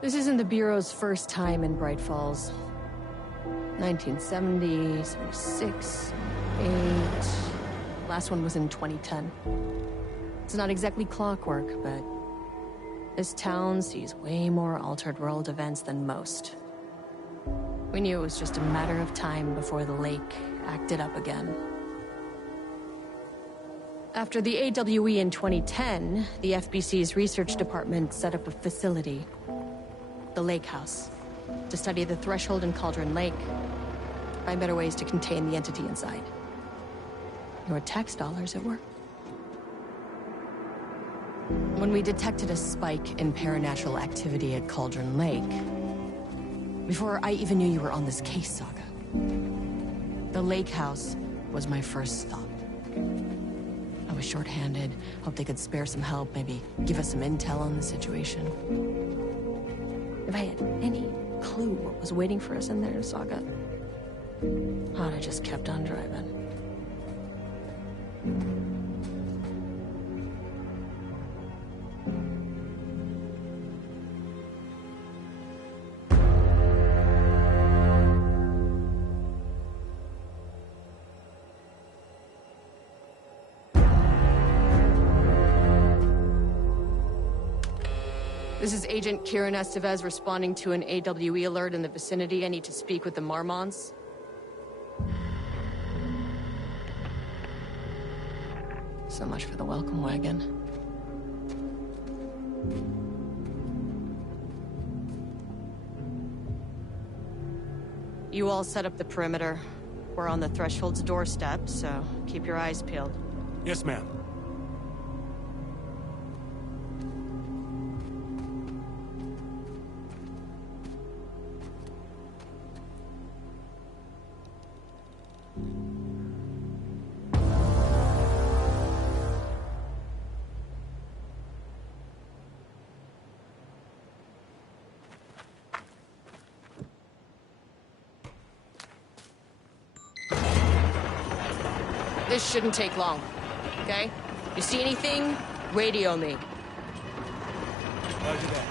This isn't the Bureau's first time in Bright Falls. 1970, 76, 8... Last one was in 2010. It's not exactly clockwork, but this town sees way more altered world events than most. We knew it was just a matter of time before the lake acted up again. After the AWE in 2010, the FBC's research department set up a facility, the Lake House, to study the Threshold and Cauldron Lake, find better ways to contain the entity inside. Your tax dollars at work. When we detected a spike in paranatural activity at Cauldron Lake, before I even knew you were on this case, Saga, the Lake House was my first stop. I was short-handed, hoped they could spare some help, maybe give us some intel on the situation. If I had any clue what was waiting for us in there, Saga, I'd have just kept on driving. This is Agent Kieran Estevez responding to an AWE alert in the vicinity. I need to speak with the Marmons. So much for the welcome wagon. You all set up the perimeter. We're on the Threshold's doorstep, so keep your eyes peeled. Yes, ma'am. This shouldn't take long, okay? You see anything, radio me. Roger that.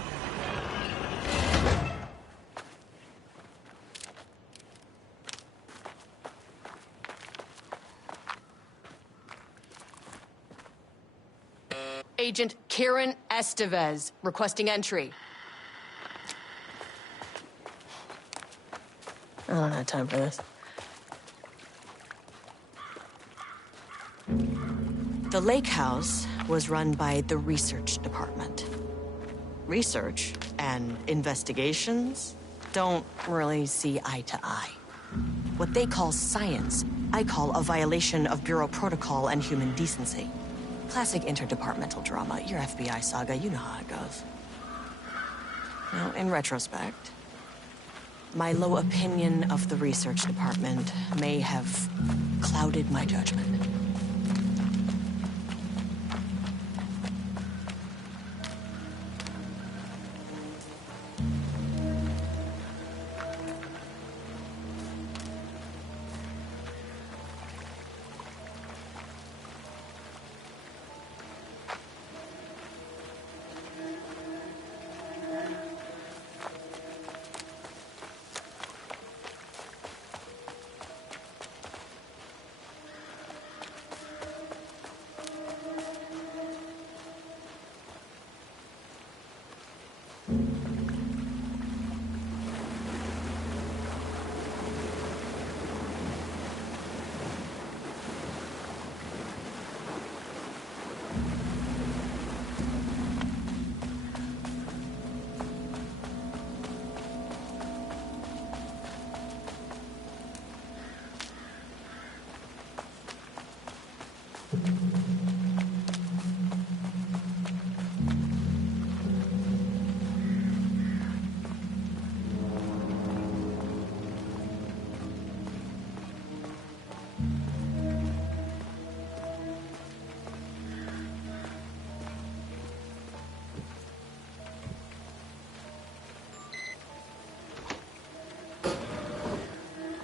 Agent Kieran Estevez, requesting entry. I don't have time for this. The Lake House was run by the research department. Research and investigations don't really see eye to eye. What they call science, I call a violation of Bureau protocol and human decency. Classic interdepartmental drama. Your FBI saga, you know how it goes. Now, in retrospect, my low opinion of the research department may have clouded my judgment.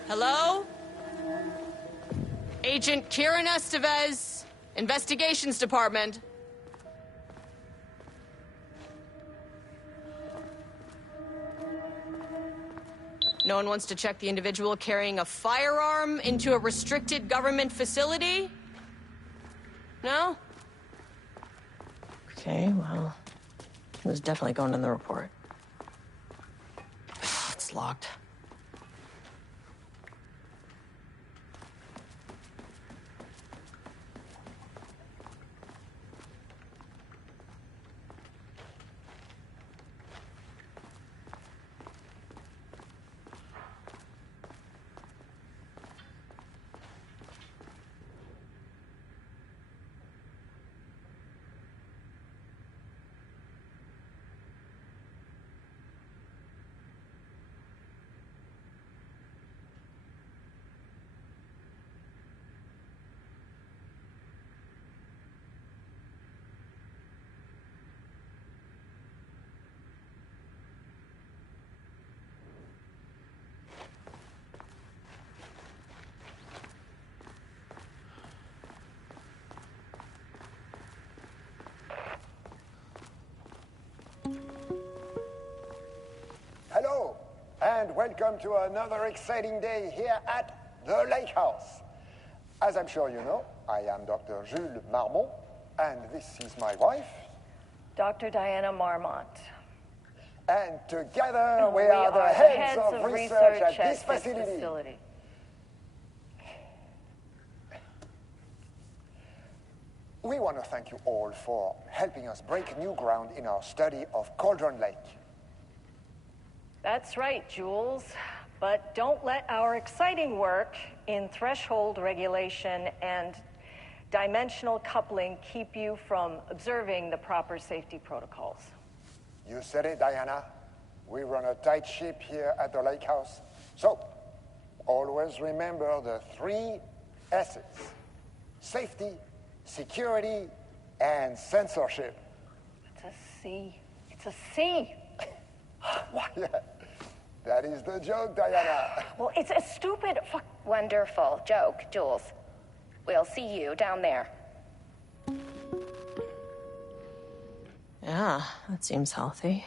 Hello? Agent Kieran Estevez, Investigations Department. No one wants to check the individual carrying a firearm into a restricted government facility? No? Okay, well, it was definitely going in the report. It's locked. Hello, and welcome to another exciting day here at the Lake House. As I'm sure you know, I am Dr. Jules Marmont, and this is my wife, Dr. Diana Marmont. And together we are the heads of research at this facility. We want to thank you all for helping us break new ground in our study of Cauldron Lake. That's right, Jules. But don't let our exciting work in threshold regulation and dimensional coupling keep you from observing the proper safety protocols. You said it, Diana. We run a tight ship here at the Lake House. So, always remember the 3 S's. Safety, security, and censorship. It's a C. It's a C. What? Yeah, that is the joke, Diana. Well, it's a stupid fuck. Wonderful joke, Jules. We'll see you down there. Yeah, that seems healthy.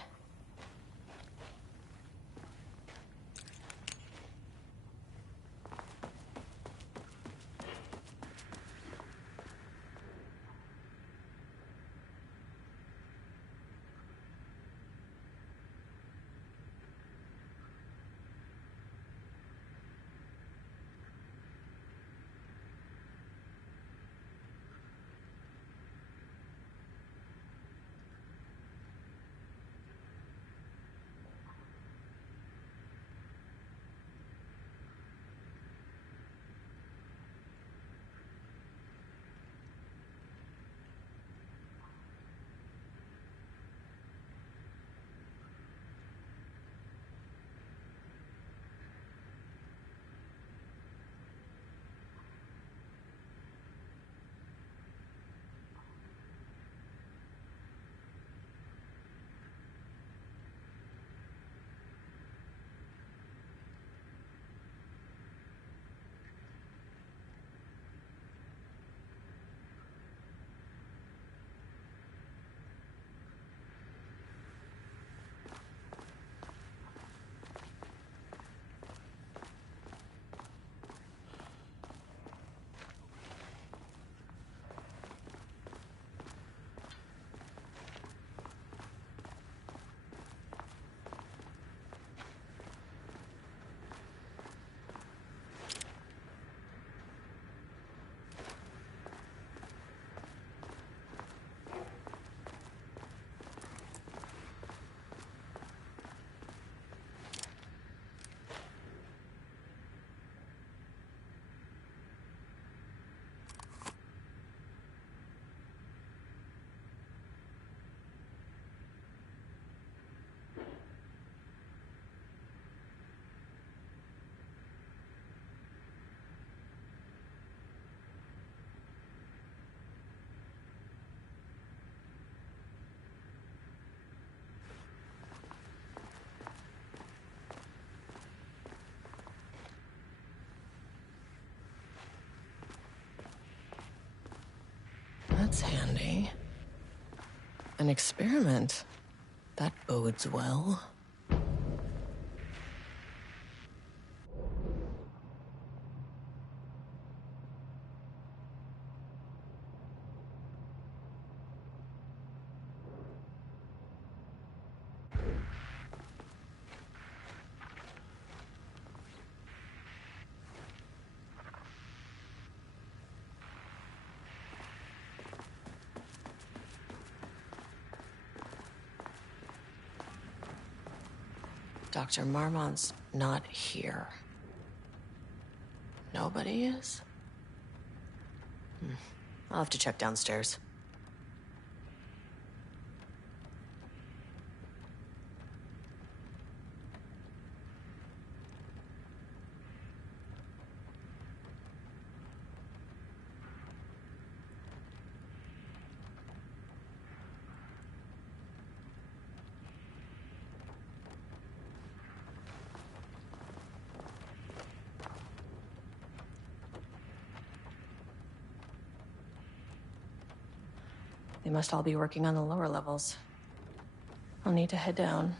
That's handy. An experiment. That bodes well. Dr. Marmont's not here. Nobody is? I'll have to check downstairs. They must all be working on the lower levels. I'll need to head down.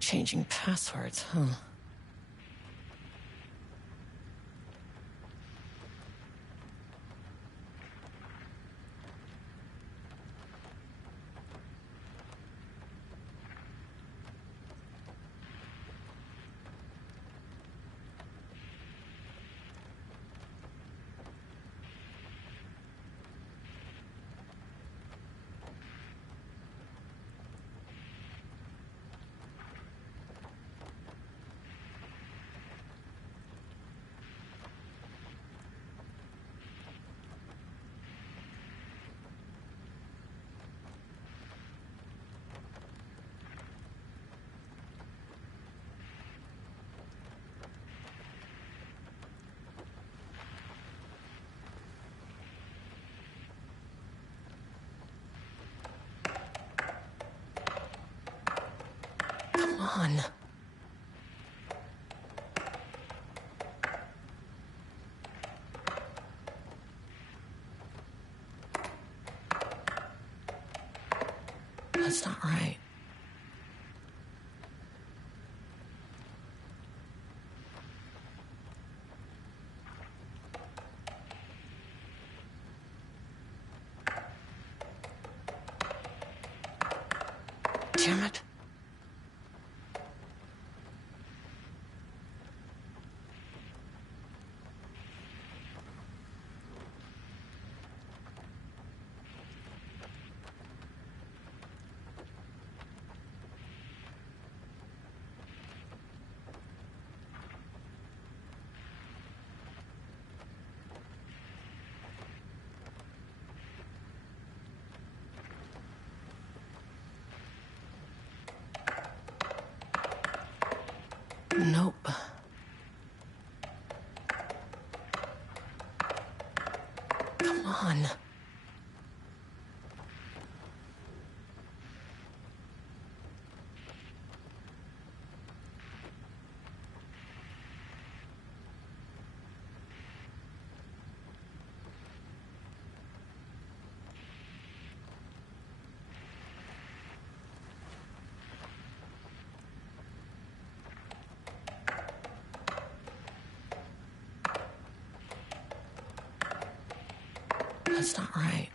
Changing passwords, huh? Come on. That's not right. Damn it. Nope. Come on. That's not right.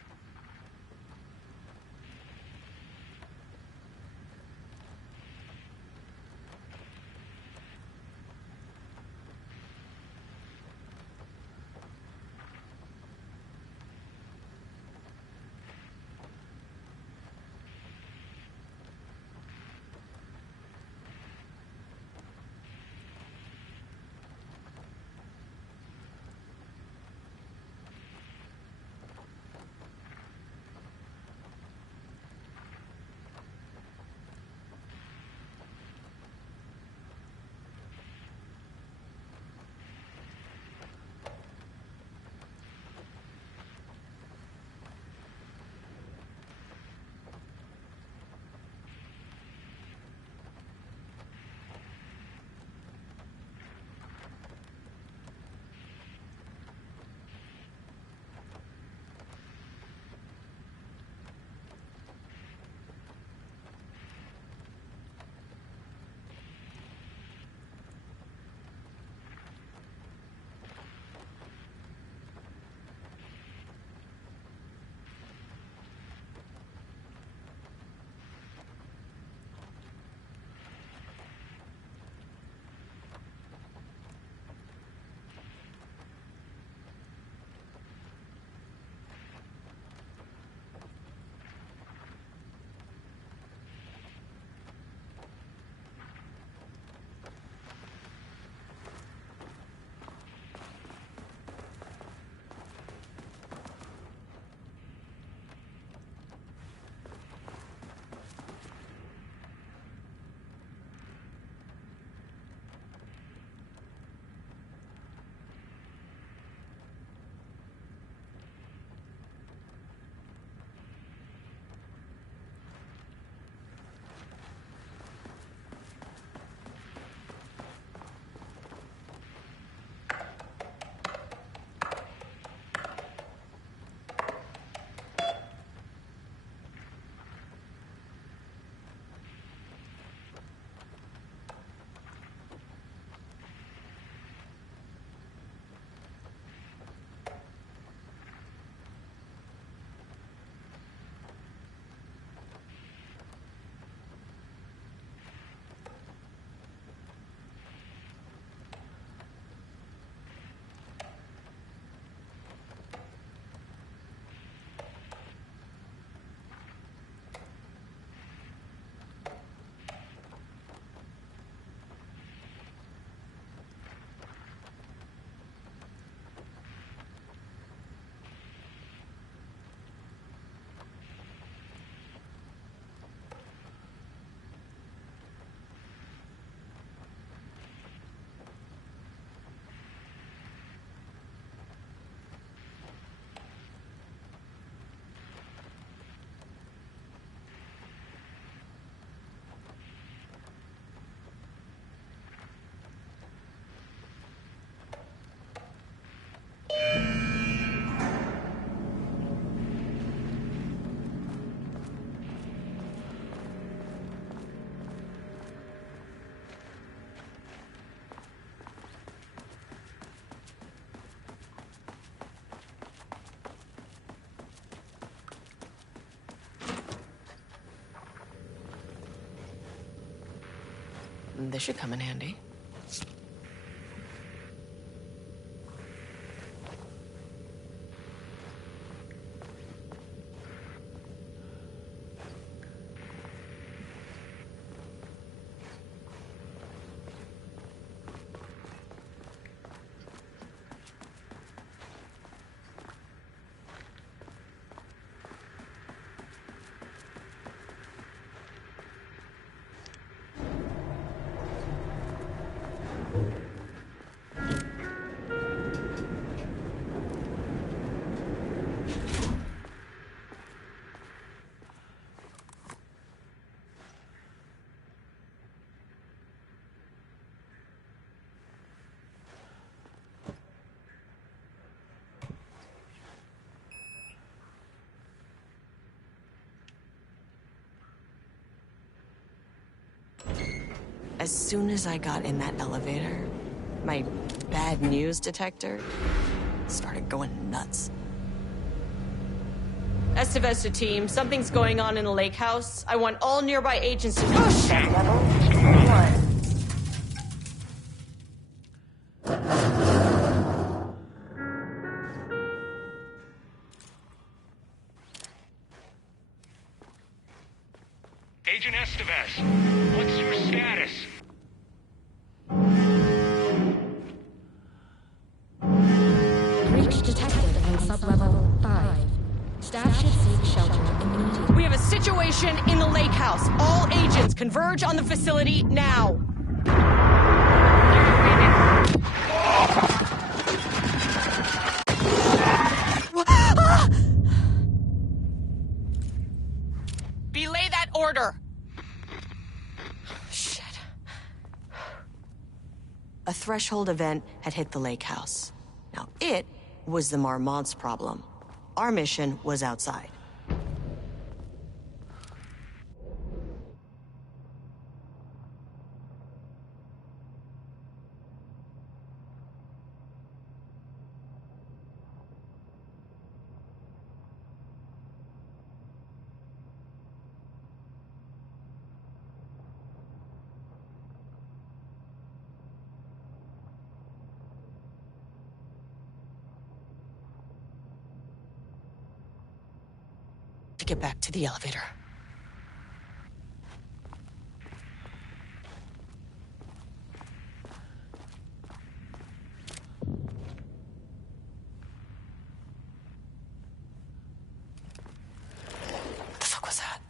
This should come in handy. As soon as I got in that elevator, my bad news detector started going nuts. Estevez to team, something's going on in the lake house. I want all nearby agents to... Oh, shit! Agent Estevez, what's your status? Breach detected on sublevel 5. Staff should seek shelter immediately. We have a situation in the lake house. All agents converge on the facility now. Belay that order. Shit. A threshold event had hit the lake house. Now, it was the Marmont's problem. Our mission was outside. To get back to the elevator. What the fuck was that?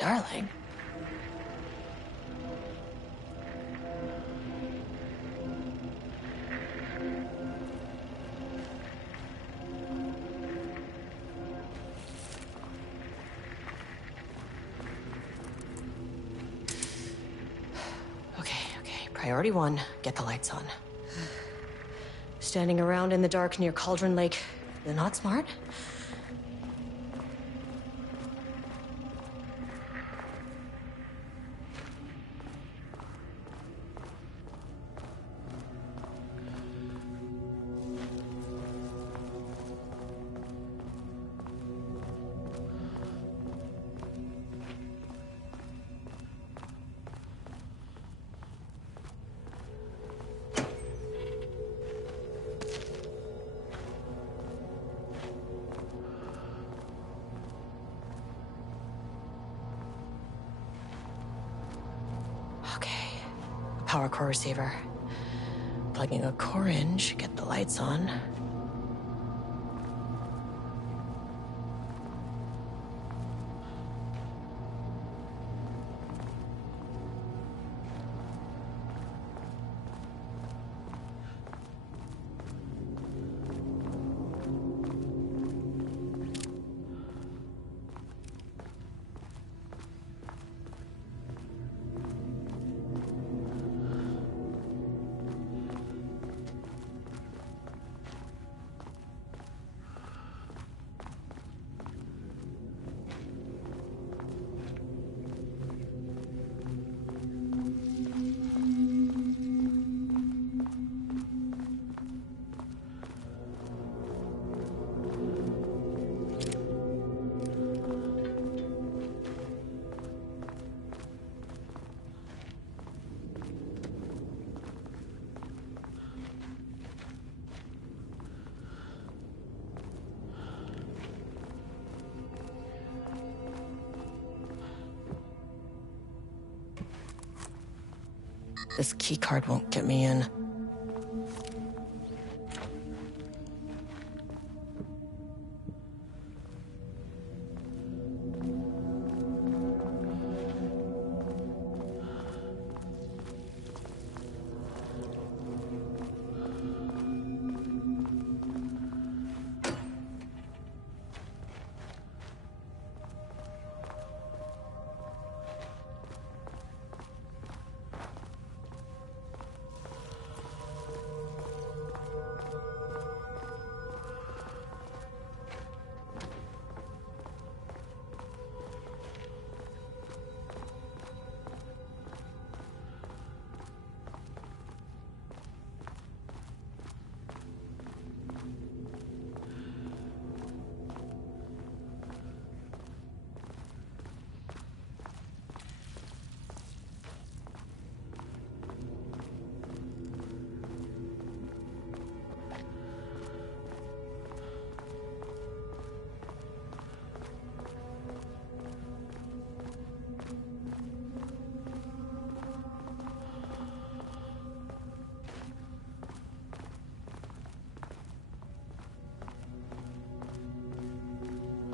darling. Okay. Priority 1, get the lights on. Standing around in the dark near Cauldron Lake, you're not smart? Power core receiver. Plugging a core in should get the lights on. This keycard won't get me in.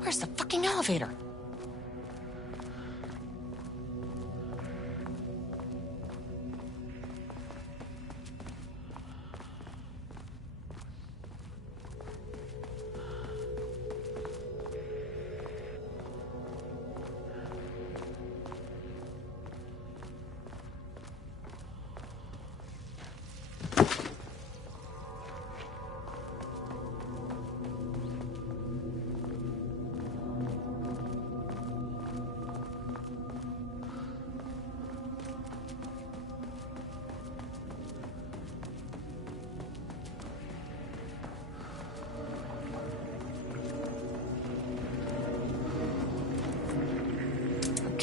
Where's the fucking elevator?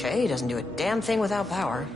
Okay, he doesn't do a damn thing without power.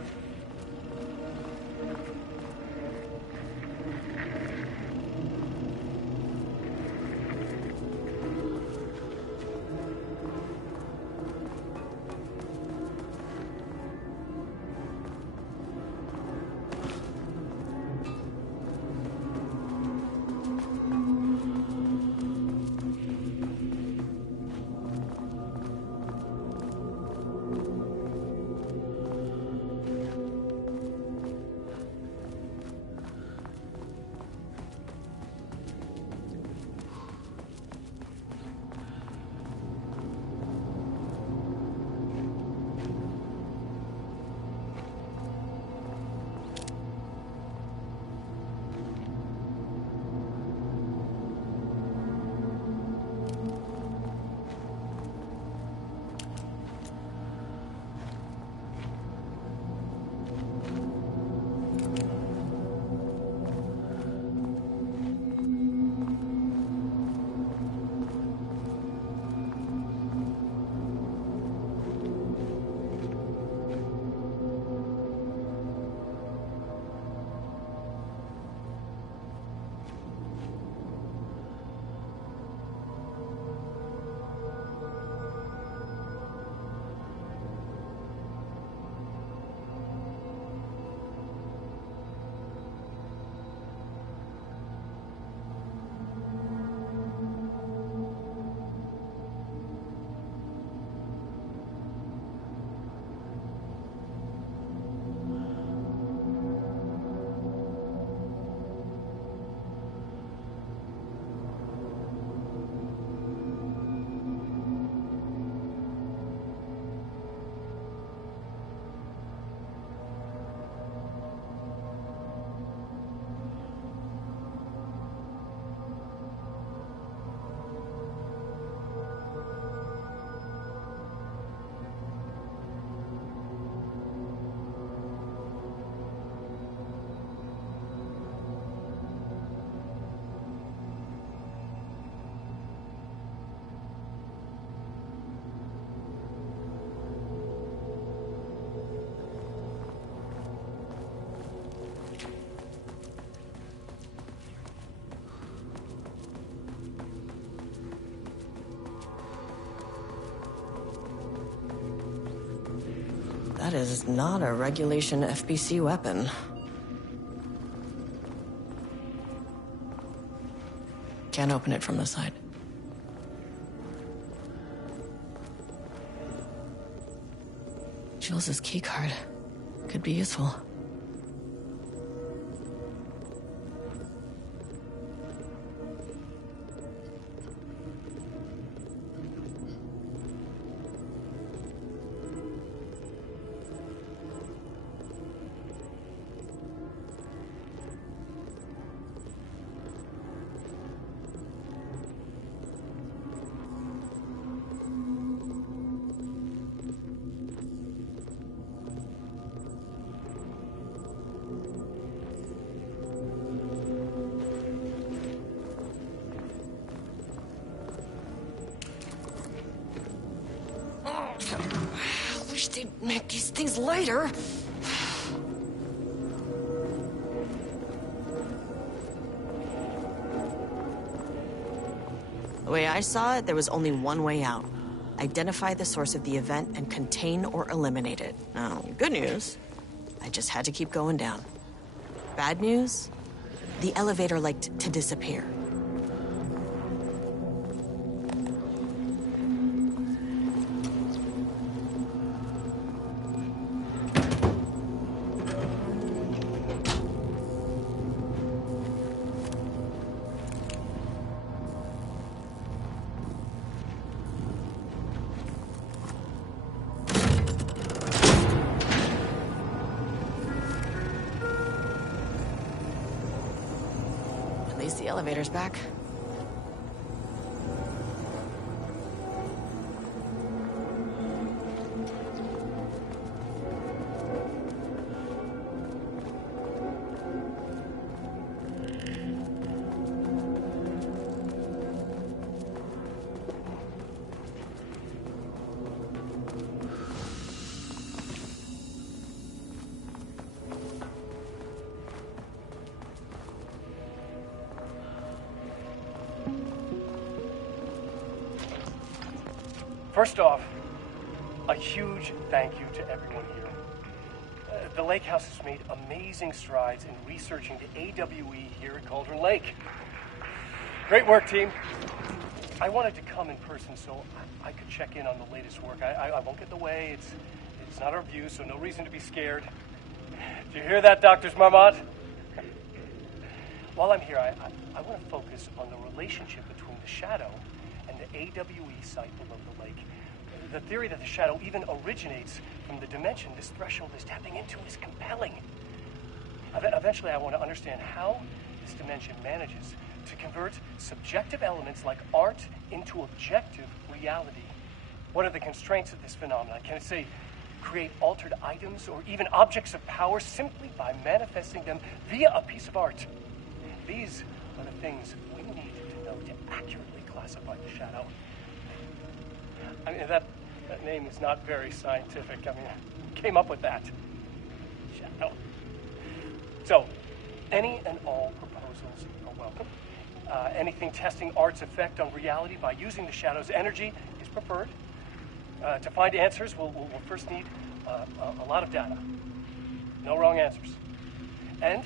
That is not a regulation FBC weapon. Can't open it from the side. Jules's keycard could be useful. They'd make these things lighter. The way I saw it, there was only one way out. Identify the source of the event and contain or eliminate it. Now, good news, I just had to keep going down. Bad news, the elevator liked to disappear. The elevator's back. First off, a huge thank you to everyone here. The Lake House has made amazing strides in researching the AWE here at Cauldron Lake. Great work, team. I wanted to come in person so I could check in on the latest work. I won't get in the way. It's not our view, so no reason to be scared. Do you hear that, Dr. Marmot? While I'm here, I want to focus on the relationship between the shadow and the AWE site below the lake. The theory that the shadow even originates from the dimension this threshold is tapping into is compelling. Eventually, I want to understand how this dimension manages to convert subjective elements like art into objective reality. What are the constraints of this phenomenon? Can it, say, create altered items or even objects of power simply by manifesting them via a piece of art? These are the things we need to know to accurately classify the shadow. I mean, that name is not very scientific. I mean, who came up with that? Shadow. So, any and all proposals are welcome. Anything testing art's effect on reality by using the shadow's energy is preferred. To find answers, we'll first need a lot of data. No wrong answers. And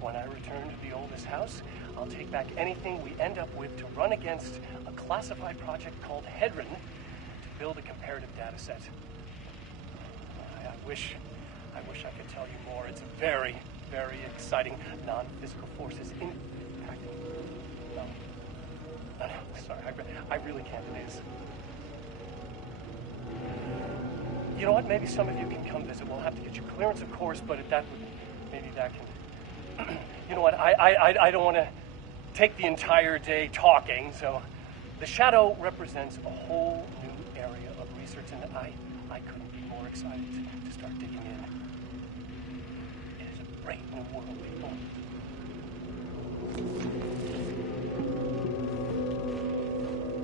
when I return to the oldest house, I'll take back anything we end up with to run against a classified project called Hedron to build a comparative data set. I wish I could tell you more. It's very, very exciting. Non-physical forces impacting. No, sorry, I really can't. It is. You know what? Maybe some of you can come visit. We'll have to get you clearance, of course, but maybe that can. You know what? I don't want to take the entire day talking, so the shadow represents a whole new area of research, and I couldn't be more excited to start digging in. It is a great new world, people.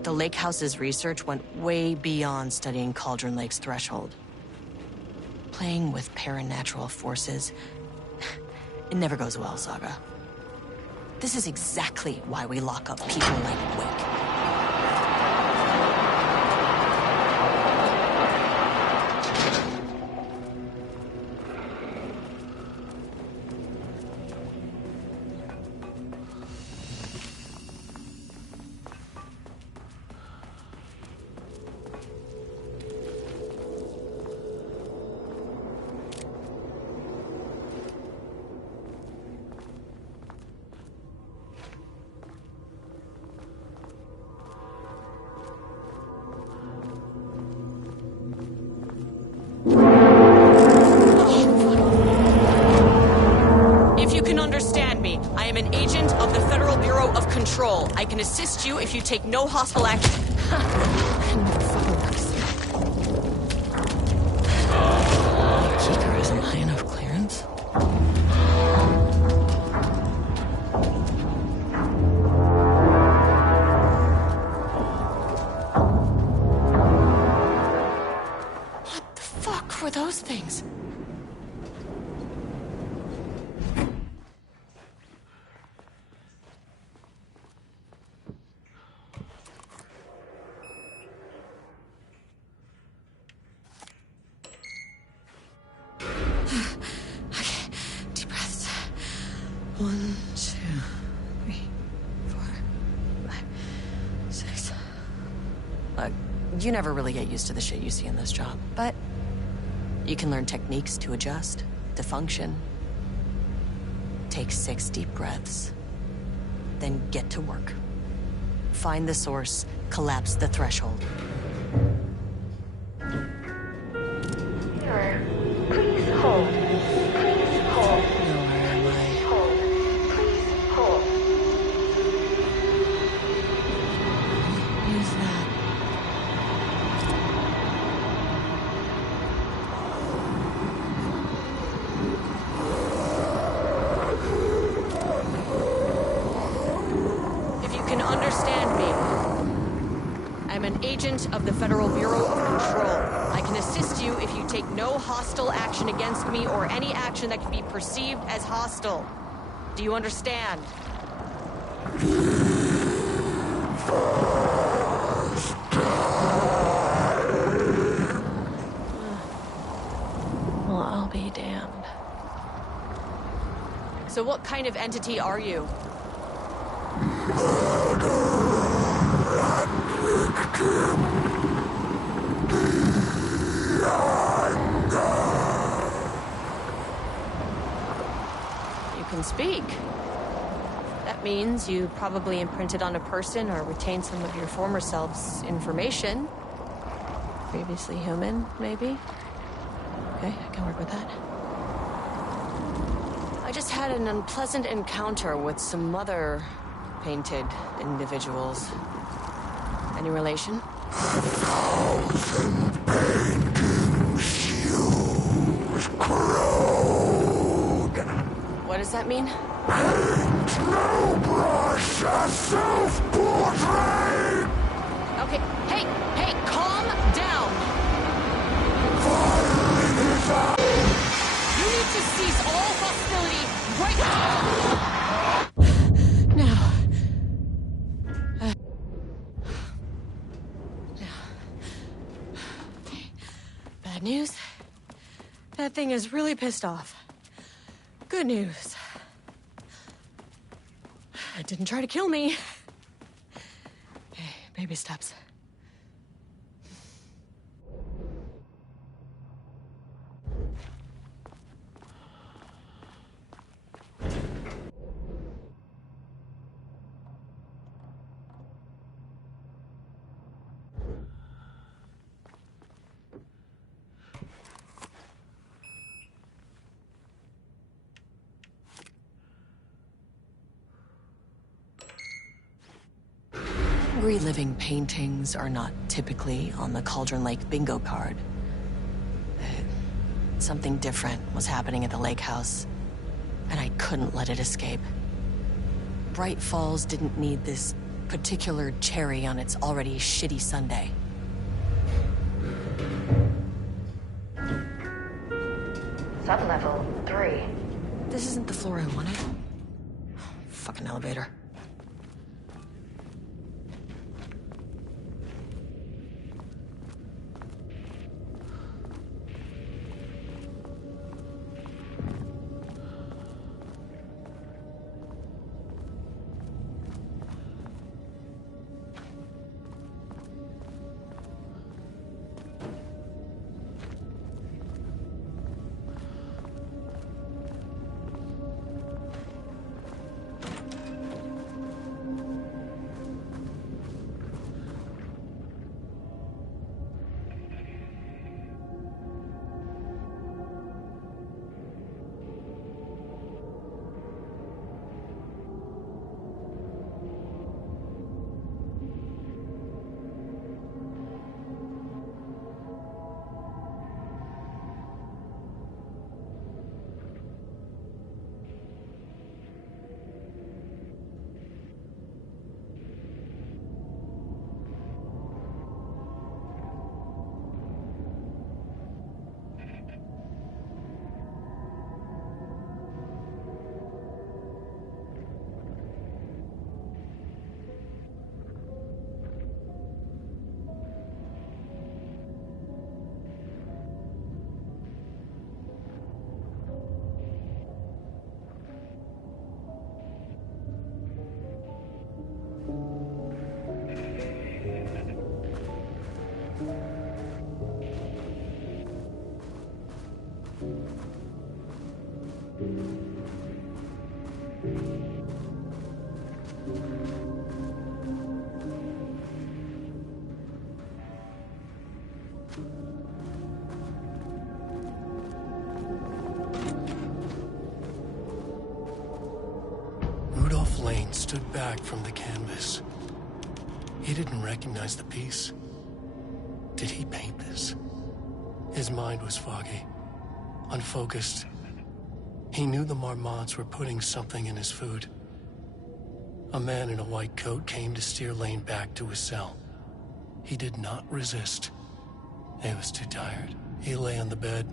The Lake House's research went way beyond studying Cauldron Lake's threshold. Playing with paranatural forces, it never goes well, Saga. This is exactly why we lock up people like Wick. Bureau of Control. I can assist you if you take no hostile action. Never fucking works. The kicker isn't high enough clearance. What the fuck were those things? Okay, deep breaths. 1, 2, 3, 4, 5, 6. Look, you never really get used to the shit you see in this job, but you can learn techniques to adjust, to function. Take 6 deep breaths, then get to work. Find the source, collapse the threshold. Sir, please hold. Please hold. No, where am I? Hold. Please hold. Who's that? If you can understand me, I'm an agent of the Federal Bureau of Control. I can assist you if you take no hostile action against me or any action that can be perceived as hostile. Do you understand? Well, I'll be damned. So what kind of entity are you? You can speak. That means you probably imprinted on a person or retained some of your former self's information. Previously human, maybe? Okay, I can work with that. I just had an unpleasant encounter with some other painted individuals. Any relation? 1,000 paintings used crude. What does that mean? Paint no brush, a self-portrait. Okay, hey, calm down. You need to cease all hostility right now. Bad news. That thing is really pissed off. Good news. It didn't try to kill me. Okay, baby steps. Reliving paintings are not typically on the Cauldron Lake bingo card. Something different was happening at the lake house, and I couldn't let it escape. Bright Falls didn't need this particular cherry on its already shitty sundae. Sublevel 3. This isn't the floor I wanted. Fucking elevator. Diane stood back from the canvas. He didn't recognize the piece. Did he paint this? His mind was foggy, unfocused. He knew the Marmots were putting something in his food. A man in a white coat came to steer Lane back to his cell. He did not resist. He was too tired. He lay on the bed,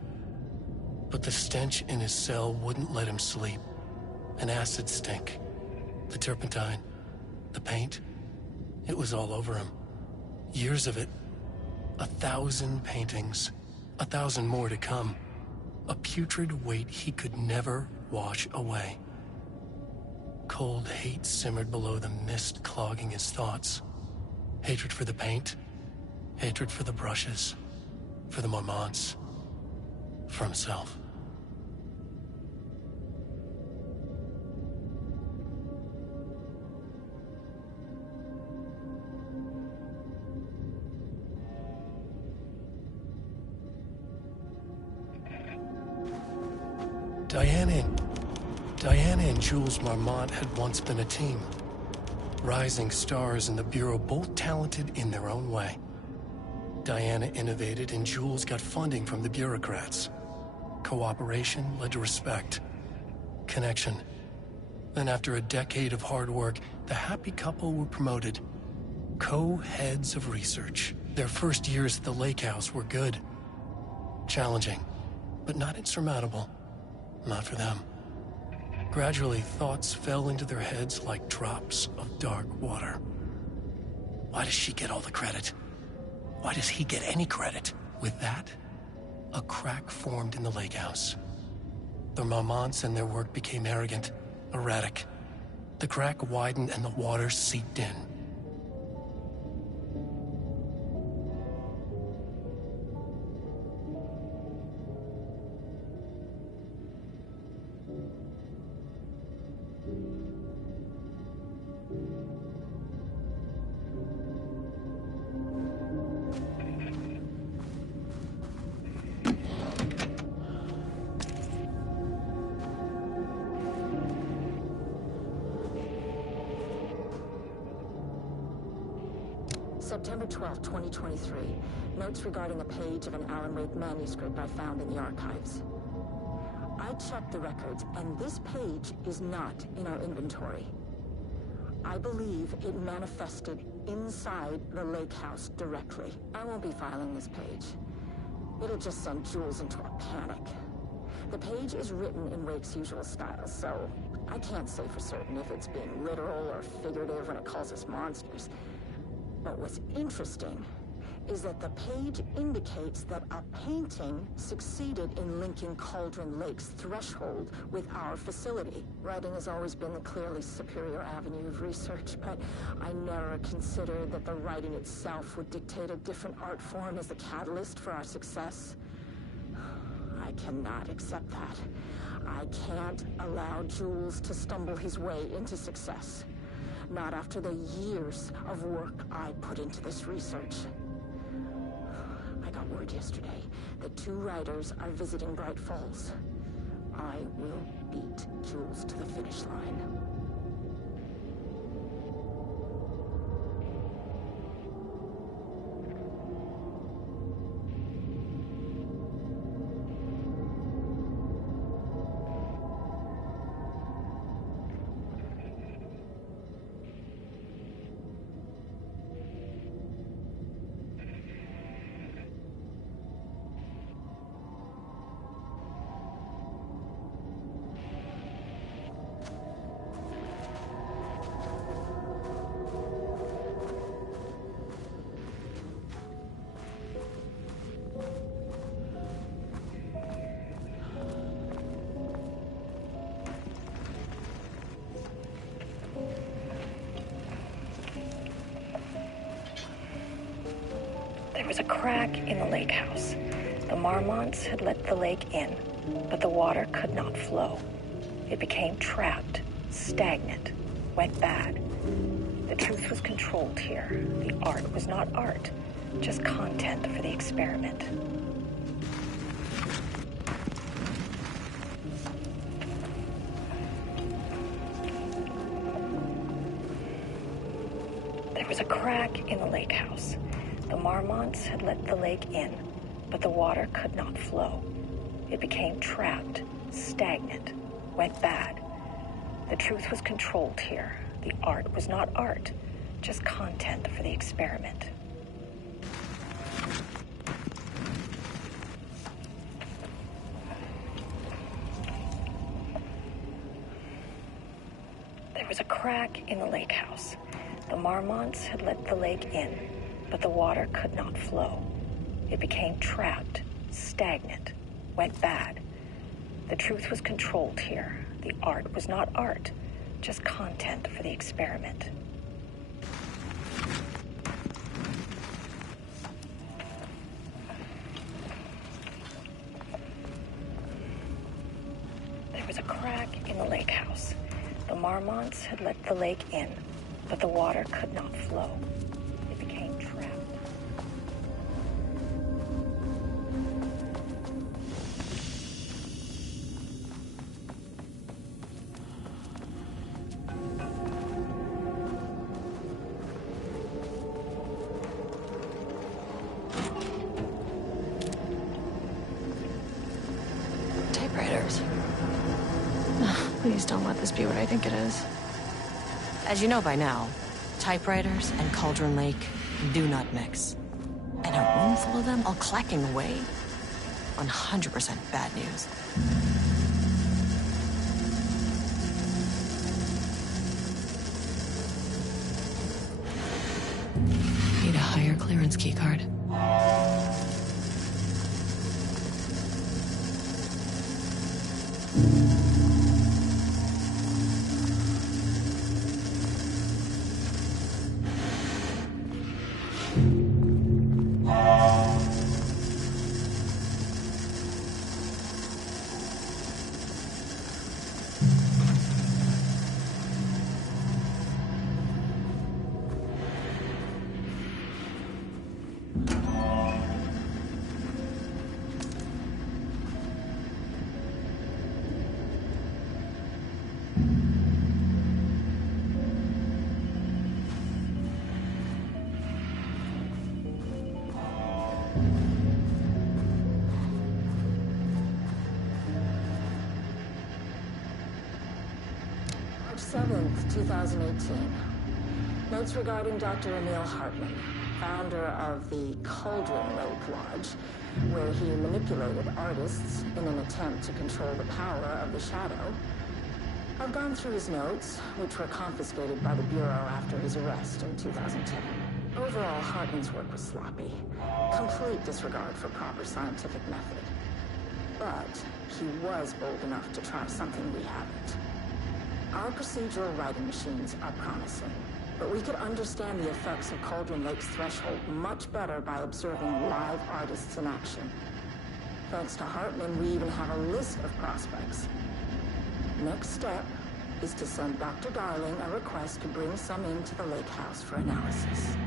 but the stench in his cell wouldn't let him sleep. An acid stink. The turpentine, the paint, it was all over him. Years of it. 1,000 paintings. 1,000 more to come. A putrid weight he could never wash away. Cold hate simmered below the mist clogging his thoughts. Hatred for the paint. Hatred for the brushes. For the Marmots. For himself. Diana and Jules Marmont had once been a team. Rising stars in the Bureau, both talented in their own way. Diana innovated and Jules got funding from the bureaucrats. Cooperation led to respect. Connection. Then after a decade of hard work, the happy couple were promoted. Co-heads of research. Their first years at the lake house were good. Challenging, but not insurmountable. Not for them. Gradually, thoughts fell into their heads like drops of dark water. Why does she get all the credit? Why does he get any credit? With that, a crack formed in the lake house. The Marmonts and their work became arrogant, erratic. The crack widened and the water seeped in. September 12, 2023. Notes regarding a page of an Alan Wake manuscript I found in the archives. I checked the records, and this page is not in our inventory. I believe it manifested inside the lake house directly. I won't be filing this page. It'll just send Jules into a panic. The page is written in Wake's usual style, so I can't say for certain if it's being literal or figurative when it calls us monsters. But what's interesting is that the page indicates that a painting succeeded in linking Cauldron Lake's threshold with our facility. Writing has always been the clearly superior avenue of research, but I never considered that the writing itself would dictate a different art form as the catalyst for our success. I cannot accept that. I can't allow Jules to stumble his way into success. Not after the years of work I put into this research. I got word yesterday that 2 writers are visiting Bright Falls. I will beat Jules to the finish line. There was a crack in the lake house. The Marmonts had let the lake in, but the water could not flow. It became trapped, stagnant, went bad. The truth was controlled here. The art was not art, just content for the experiment. There was a crack in the lake house. The Marmonts had let the lake in, but the water could not flow. It became trapped, stagnant, went bad. The truth was controlled here. The art was not art, just content for the experiment. There was a crack in the lake house. The Marmonts had let the lake in, but the water could not flow. It became trapped, stagnant, went bad. The truth was controlled here. The art was not art, just content for the experiment. There was a crack in the lake house. The Marmonts had let the lake in, but the water could not flow. It became trapped. Typewriters. Please don't let this be what I think it is. As you know by now, typewriters and Cauldron Lake do not mix. And a room full of them all clacking away? 100% bad news. Need a higher clearance keycard. March 7th, 2018. Notes regarding Dr. Emil Hartman, founder of the Cauldron Lake Lodge, where he manipulated artists in an attempt to control the power of the shadow. I've gone through his notes, which were confiscated by the Bureau after his arrest in 2010. Overall, Hartman's work was sloppy. Complete disregard for proper scientific method. But he was bold enough to try something we haven't. Our procedural writing machines are promising, but we could understand the effects of Cauldron Lake's threshold much better by observing live artists in action. Thanks to Hartman, we even have a list of prospects. Next step is to send Dr. Darling a request to bring some into the lake house for analysis.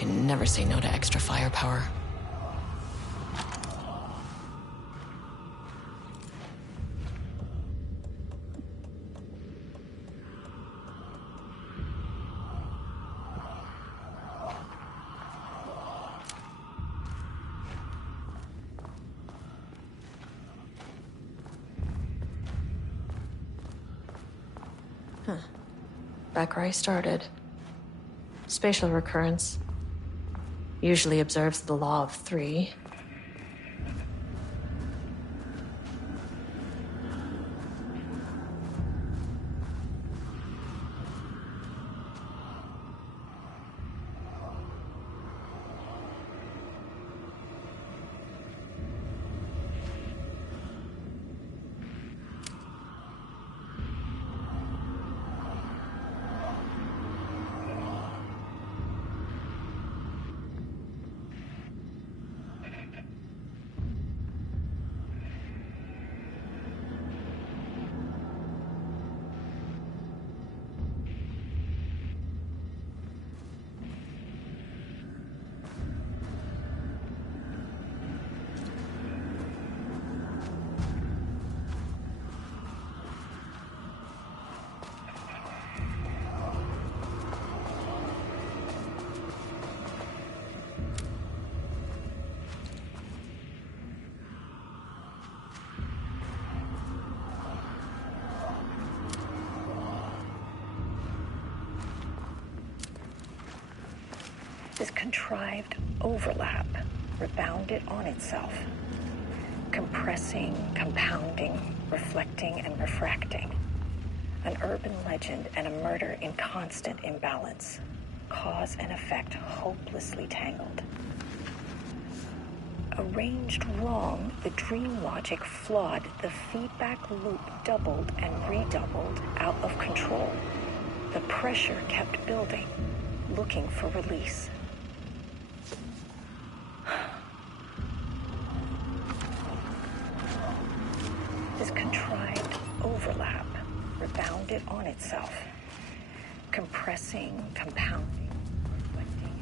can never say no to extra firepower. Back where I started. Spatial recurrence. Usually observes the law of 3. This contrived overlap rebounded on itself, compressing, compounding, reflecting, and refracting. An urban legend and a murder in constant imbalance. Cause and effect hopelessly tangled. Arranged wrong, the dream logic flawed, the feedback loop doubled and redoubled, out of control. The pressure kept building, looking for release. This contrived overlap rebounded on itself, compressing, compounding, reflecting.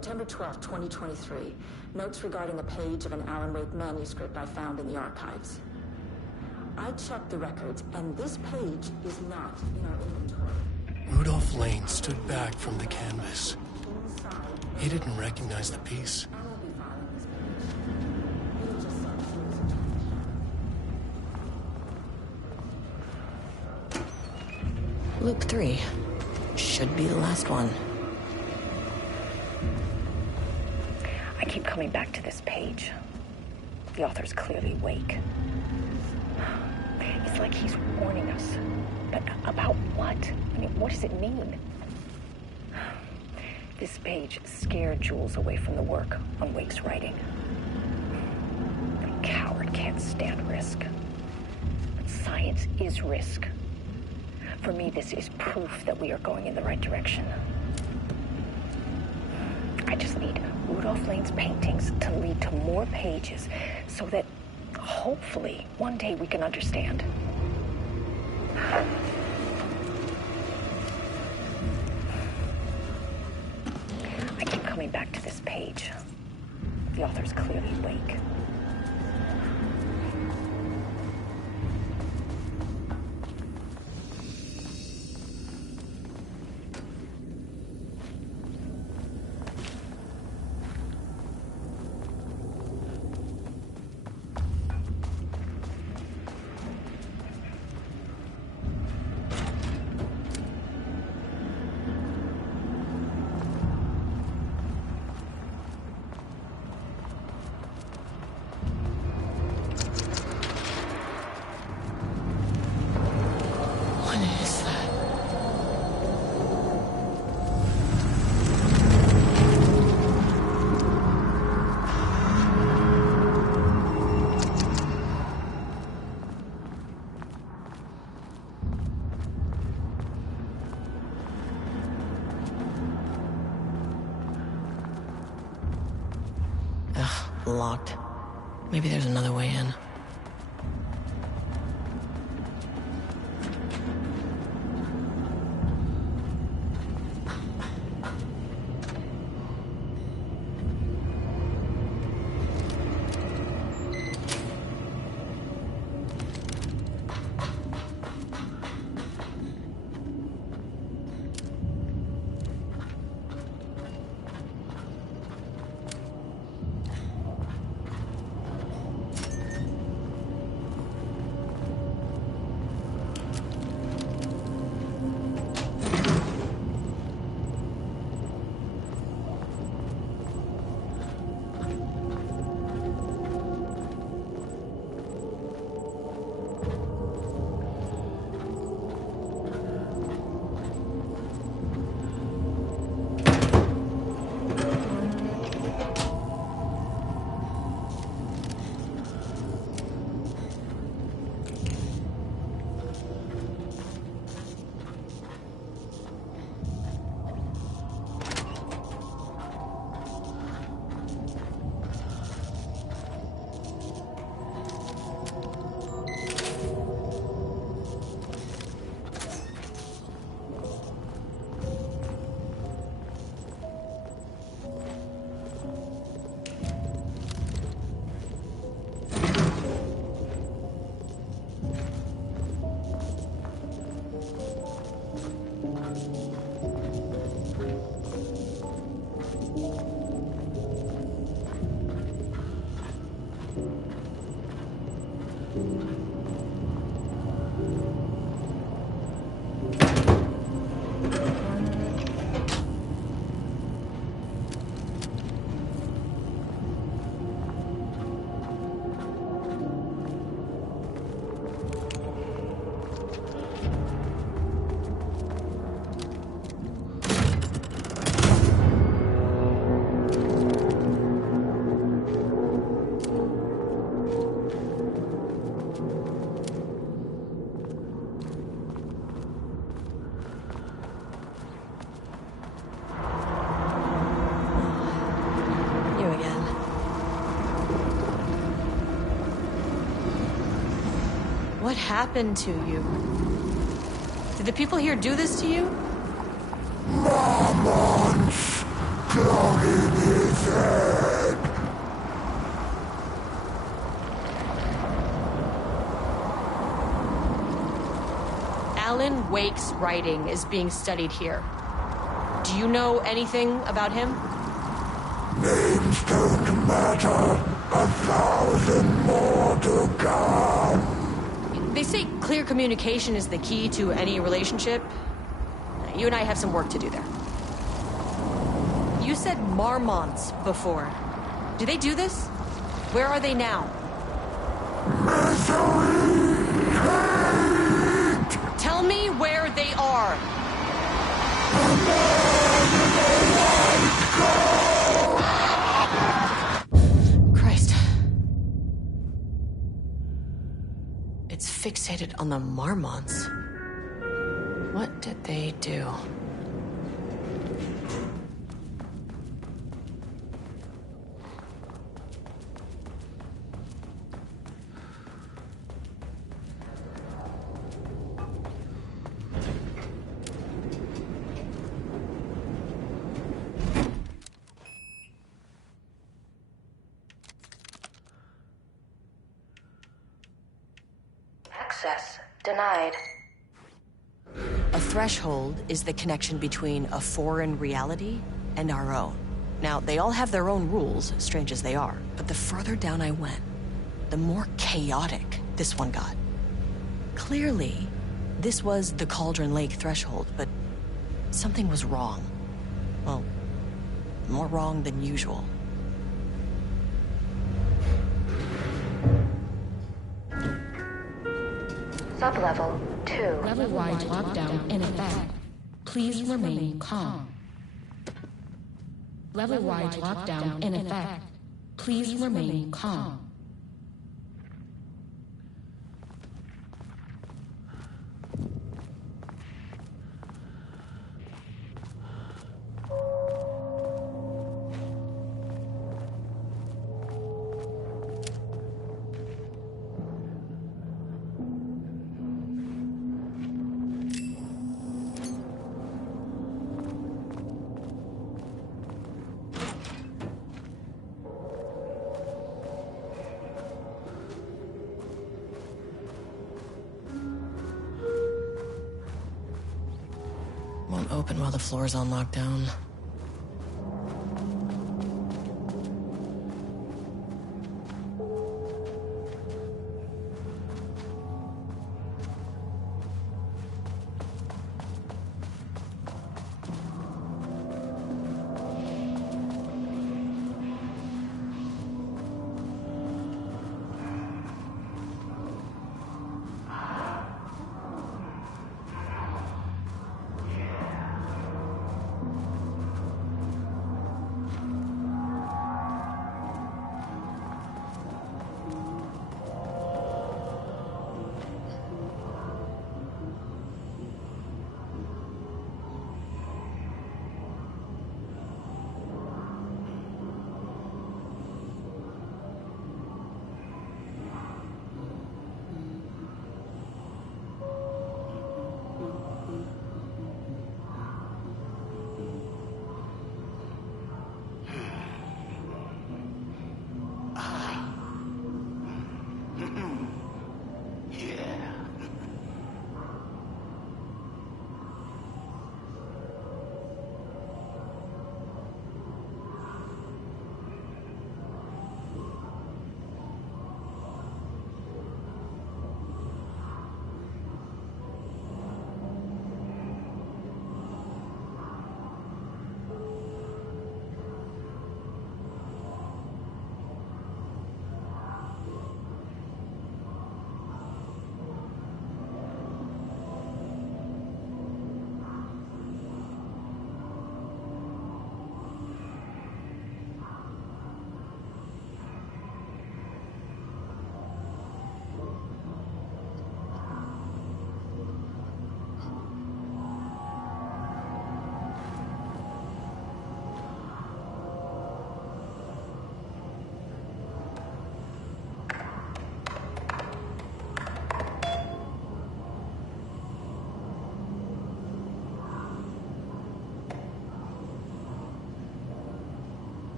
September 12, 2023. Notes regarding a page of an Alan Wake manuscript I found in the archives. I checked the records, and this page is not in our inventory. Rudolph Lane stood back from the canvas. He didn't recognize the piece. Loop 3. Should be the last one. I keep coming back to this page. The author's clearly awake. It's like he's warning us. But about what? I mean, what does it mean? This page scared Jules away from the work on Wake's writing. The coward can't stand risk. But science is risk. For me, this is proof that we are going in the right direction. I just need Rudolph Lane's paintings to lead to more pages so that hopefully one day we can understand. I keep coming back to this page. The author's clearly awake. Locked. Maybe there's another way in. What happened to you? Did the people here do this to you? Mormons! clogging his head. Alan Wake's writing is being studied here. Do you know anything about him? Names don't matter. 1,000 more to come. They say clear communication is the key to any relationship. You and I have some work to do there. You said marmots before. Do they do this? Where are they now? Misery! Hate! Tell me where they are. Christ. It's fixated on the marmots. What did they do? Access denied. A threshold is the connection between a foreign reality and our own. Now, they all have their own rules, strange as they are, but the further down I went, the more chaotic this one got. Clearly, this was the Cauldron Lake threshold, but something was wrong. Well, more wrong than usual. Sublevel 2. Level-wide lockdown in effect. Please remain calm. Level-wide lockdown in effect. Please remain calm. Won't open while the floor's on lockdown.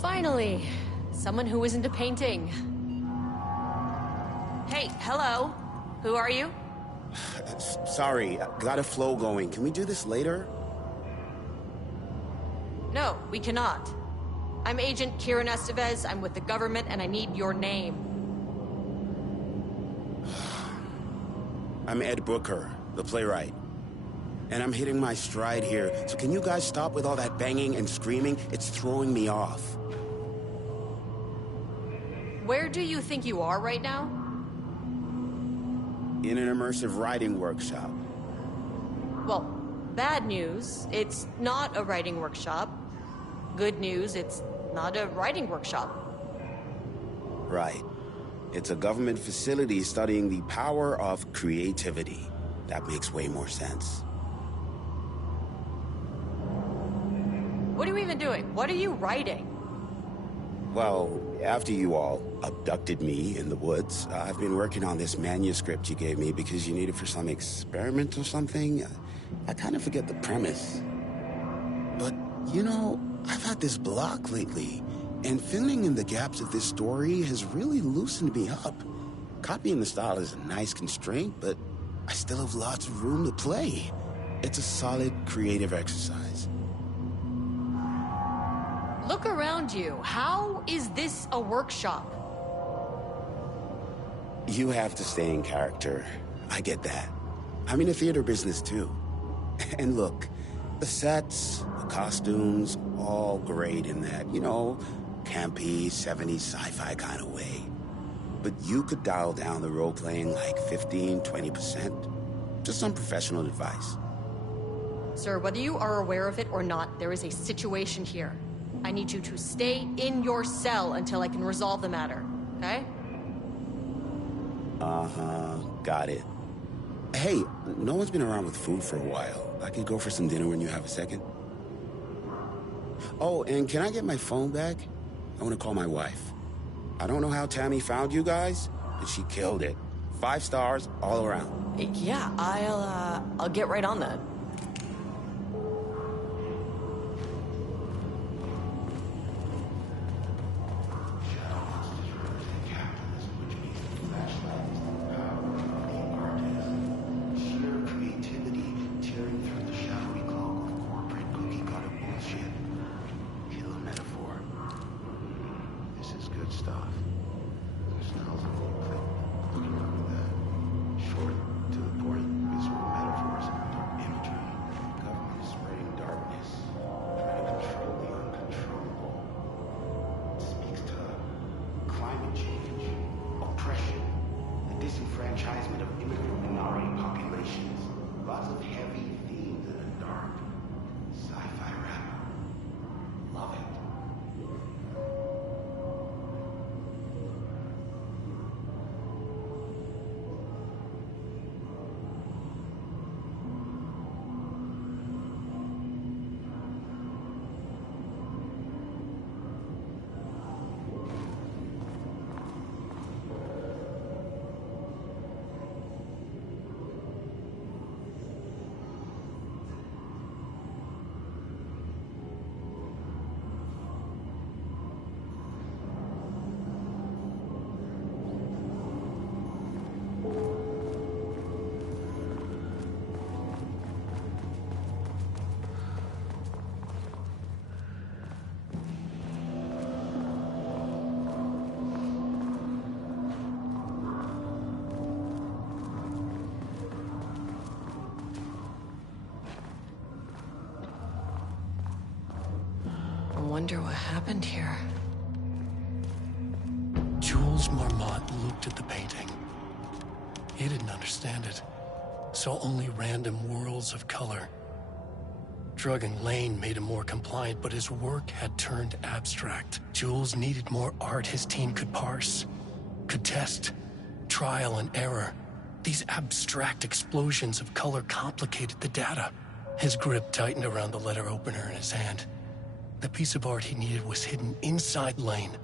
Finally, someone who isn't a painting. Hey, hello. Who are you? Sorry, got a flow going. Can we do this later? No, we cannot. I'm Agent Kieran Estevez. I'm with the government, and I need your name. I'm Ed Brooker, the playwright. And I'm hitting my stride here, so can you guys stop with all that banging and screaming? It's throwing me off. Where do you think you are right now? In an immersive writing workshop. Well, bad news, it's not a writing workshop. Good news, it's not a writing workshop. Right. It's a government facility studying the power of creativity. That makes way more sense. What are you even doing? What are you writing? Well, after you all abducted me in the woods, I've been working on this manuscript you gave me because you need it for some experiment or something. I kind of forget the premise. But, you know, I've had this block lately, and filling in the gaps of this story has really loosened me up. Copying the style is a nice constraint, but I still have lots of room to play. It's a solid creative exercise. Look around you. How is this a workshop? You have to stay in character. I get that. I'm in the theater business too. And look, the sets, the costumes, all great in that, you know, campy, 70s sci-fi kind of way. But you could dial down the role-playing like 15, 20%. Just some professional advice. Sir, whether you are aware of it or not, there is a situation here. I need you to stay in your cell until I can resolve the matter, okay? Uh-huh, got it. Hey, no one's been around with food for a while. I could go for some dinner when you have a second. Oh, and can I get my phone back? I want to call my wife. I don't know how Tammy found you guys, but she killed it. 5 stars all around. Yeah, I'll get right on that. Disenfranchisement of immigrant minority populations. Lots of heavy themes in the dark. Sci-fi rap. Love it. I wonder what happened here. Jules Marmot looked at the painting. He didn't understand it. Saw only random whirls of color. Drugging Lane made him more compliant, but his work had turned abstract. Jules needed more art his team could parse, could test, trial and error. These abstract explosions of color complicated the data. His grip tightened around the letter opener in his hand. The piece of art he needed was hidden inside Lane.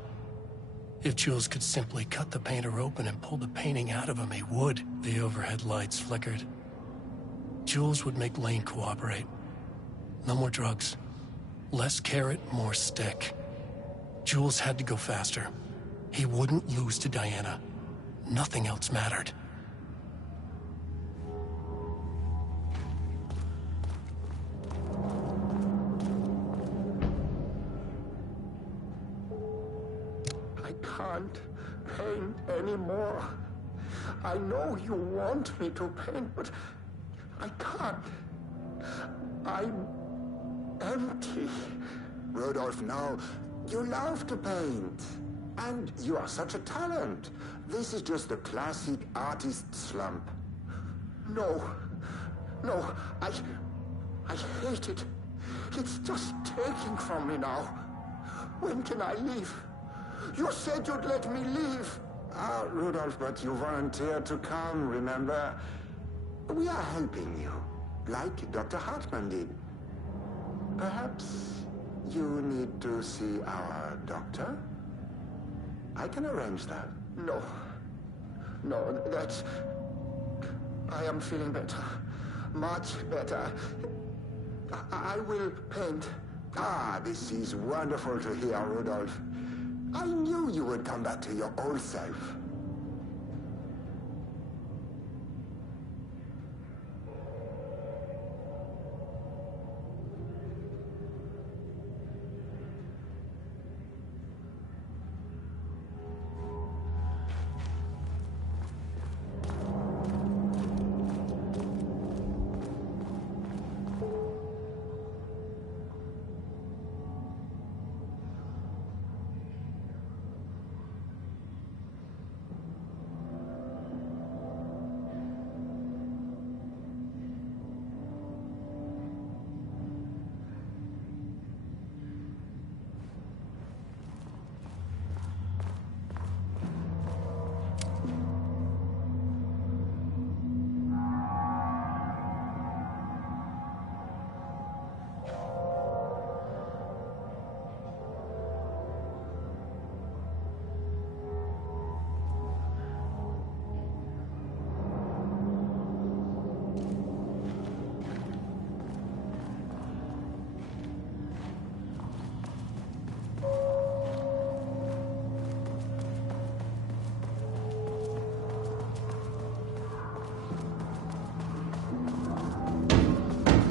If Jules could simply cut the painter open and pull the painting out of him, he would. The overhead lights flickered. Jules would make Lane cooperate. No more drugs. Less carrot, more stick. Jules had to go faster. He wouldn't lose to Diana. Nothing else mattered. I can't paint anymore. I know you want me to paint, but I can't. I'm empty. Rudolph, no. You love to paint. And you are such a talent. This is just the classic artist slump. No. I hate it. It's just taking from me now. When can I leave? You said you'd let me leave. Ah, Rudolph, but you volunteered to come, remember? We are helping you, like Dr. Hartman did. Perhaps you need to see our doctor? I can arrange that. No, that's... I am feeling better. Much better. I will paint. Ah, this is wonderful to hear, Rudolph. I knew you would come back to your old self.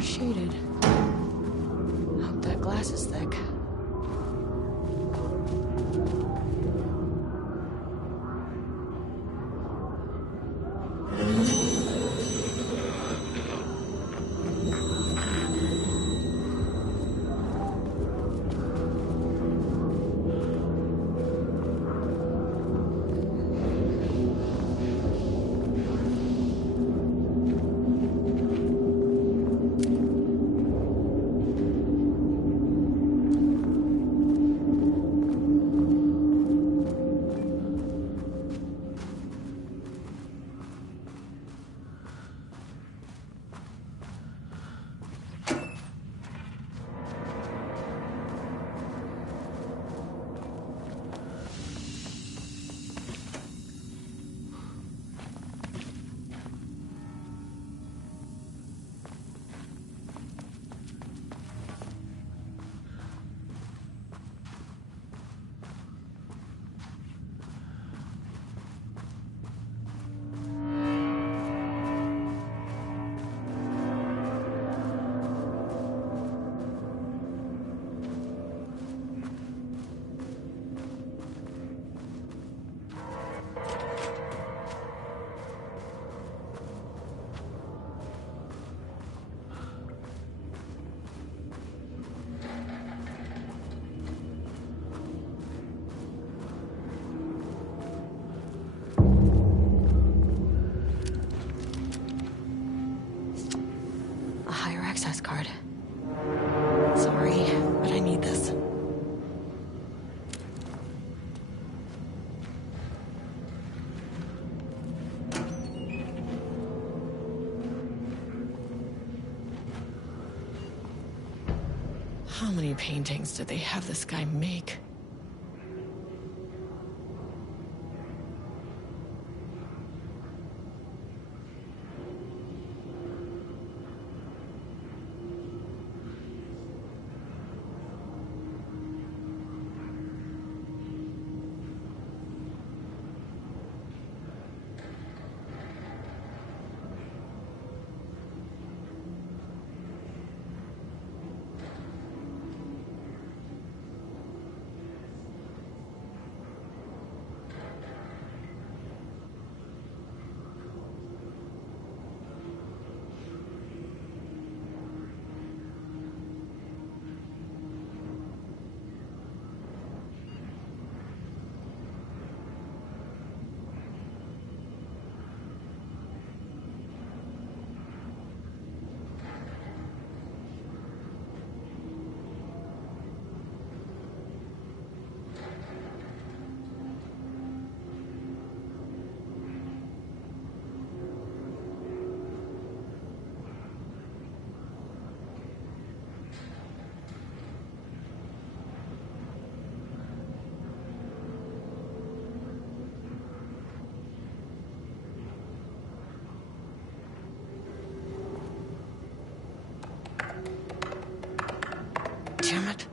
Shaded. Hope that glass is thick. Access card. Sorry, but I need this. How many paintings did they have this guy make? damn it.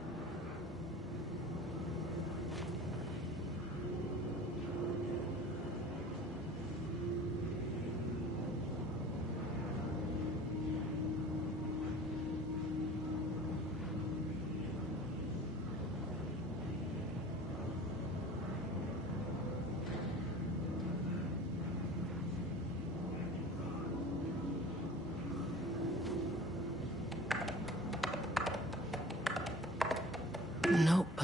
Nope.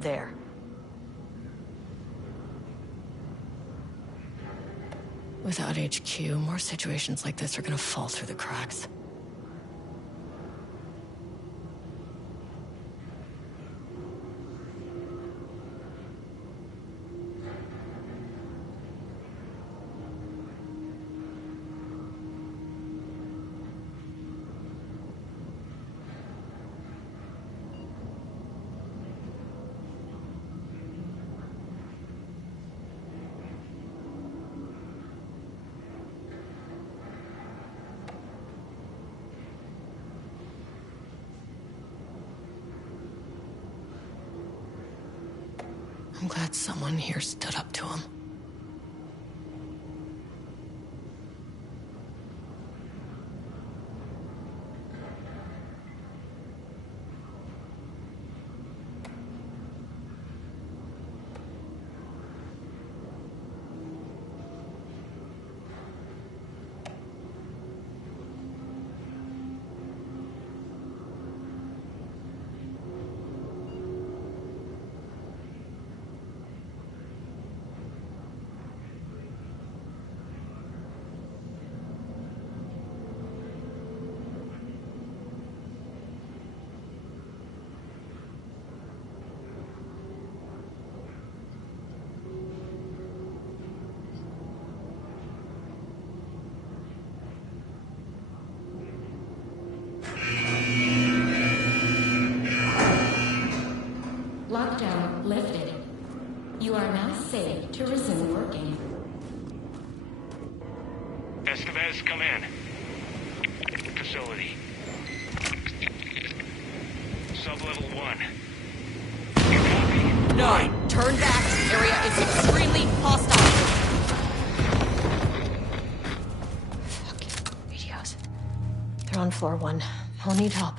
There. Without HQ, more situations like this are gonna fall through the cracks. I'm glad someone here stood up to him. Lockdown lifted. You are now safe to resume working. Estevez, come in. Facility. Sub-level 1. You copy? No, turn back. Area is extremely hostile. Fucking radios. They're on floor 1. I'll need help.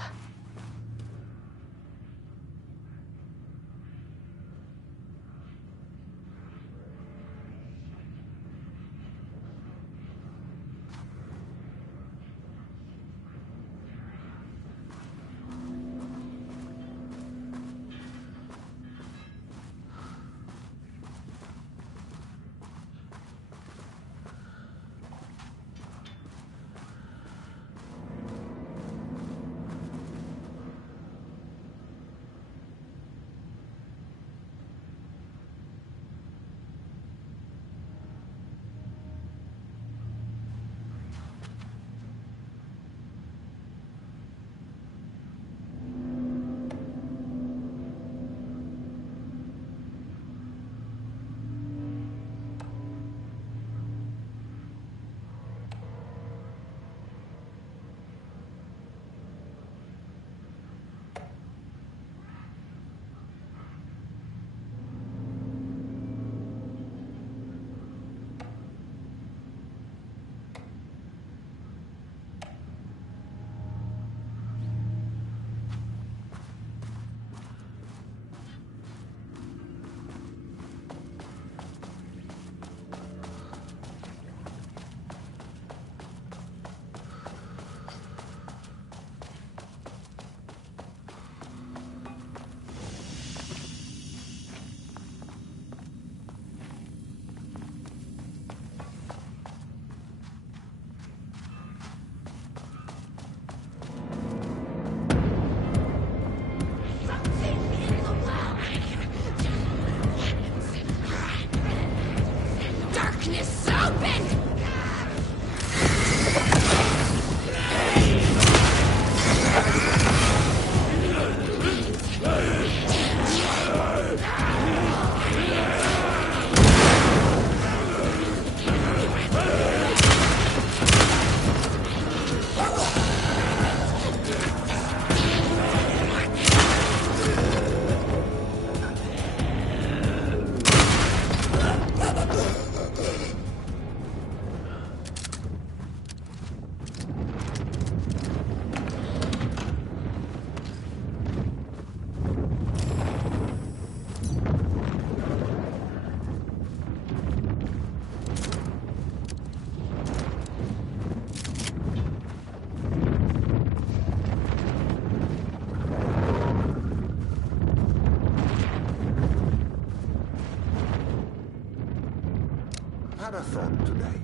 had a thought today.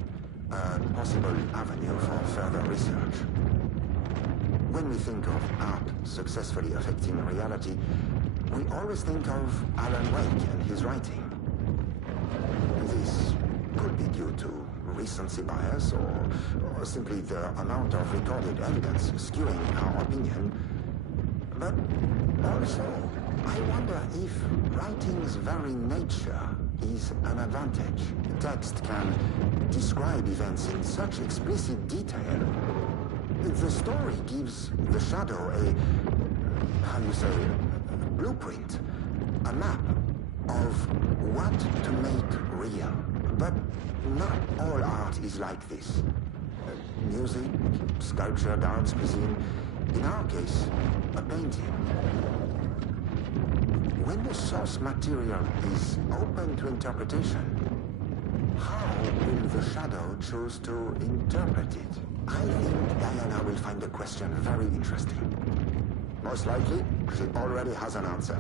A possible avenue for further research. When we think of art successfully affecting reality, we always think of Alan Wake and his writing. This could be due to recency bias or simply the amount of recorded evidence skewing our opinion. But also, I wonder if writing's very nature is an advantage. Text can describe events in such explicit detail. The story gives the shadow a blueprint, a map of what to make real. But not all art is like this. Music, sculpture, dance, cuisine. In our case, a painting. When the source material is open to interpretation, how will the shadow choose to interpret it? I think Diana will find the question very interesting. Most likely, she already has an answer.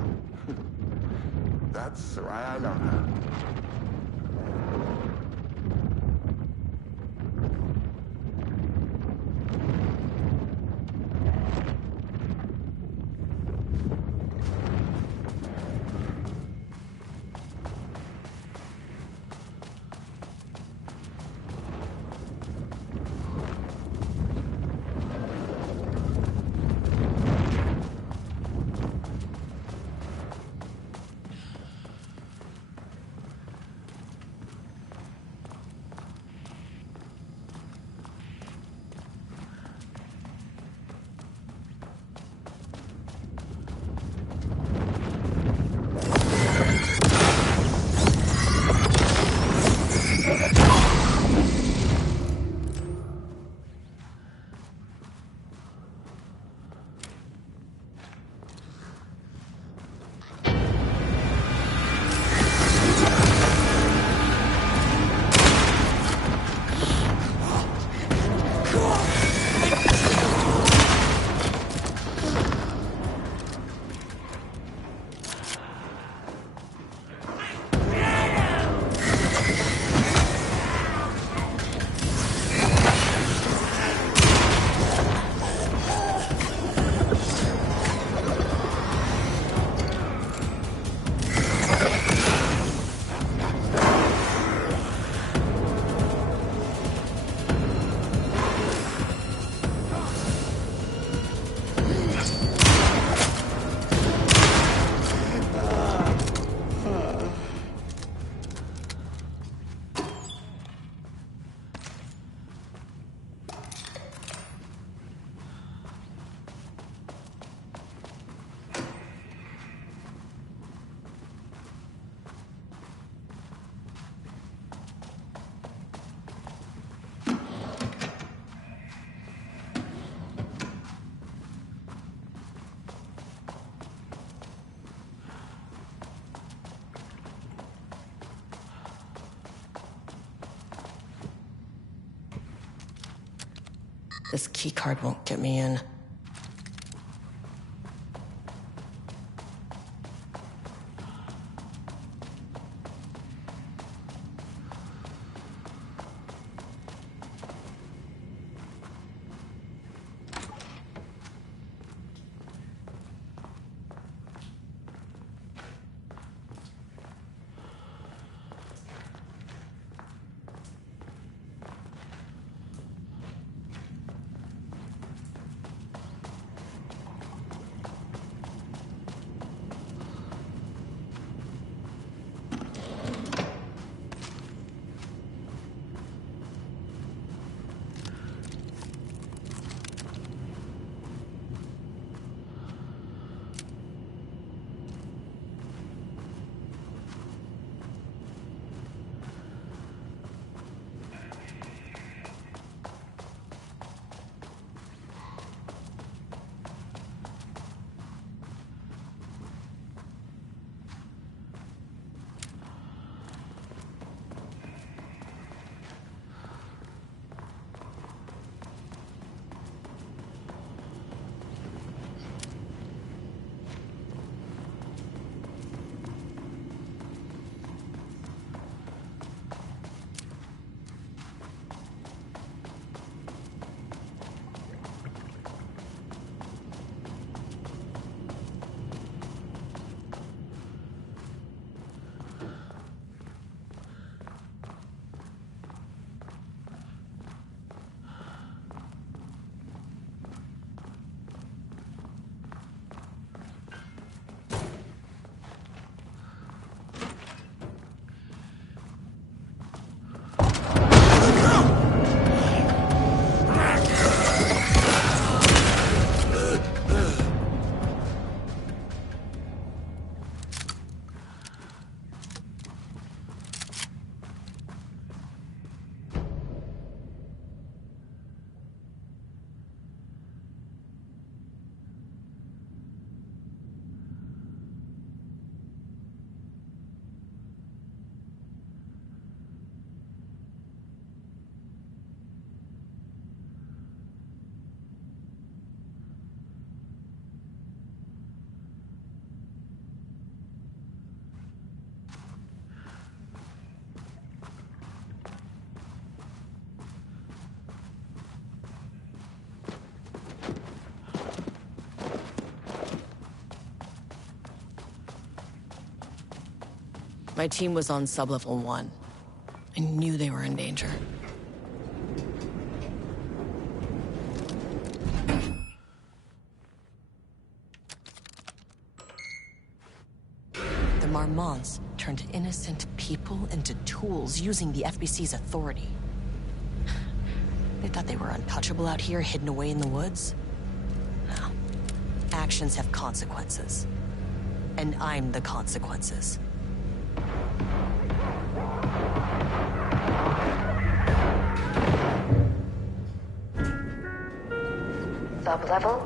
That's why I love her. This keycard won't get me in. My team was on sub-level 1. I knew they were in danger. The Marmonts turned innocent people into tools using the FBC's authority. They thought they were untouchable out here, hidden away in the woods. No. Actions have consequences. And I'm the consequences. Sub-level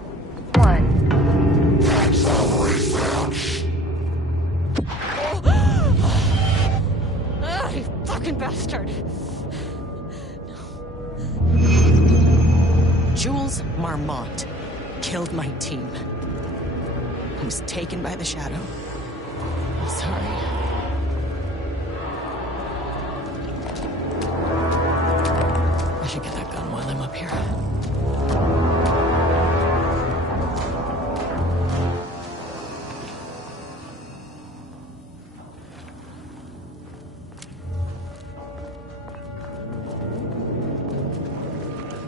1. Ah, you fucking bastard! Jules Marmont killed my team. He was taken by the Shadow. I'm sorry. I should get that gun while I'm up here.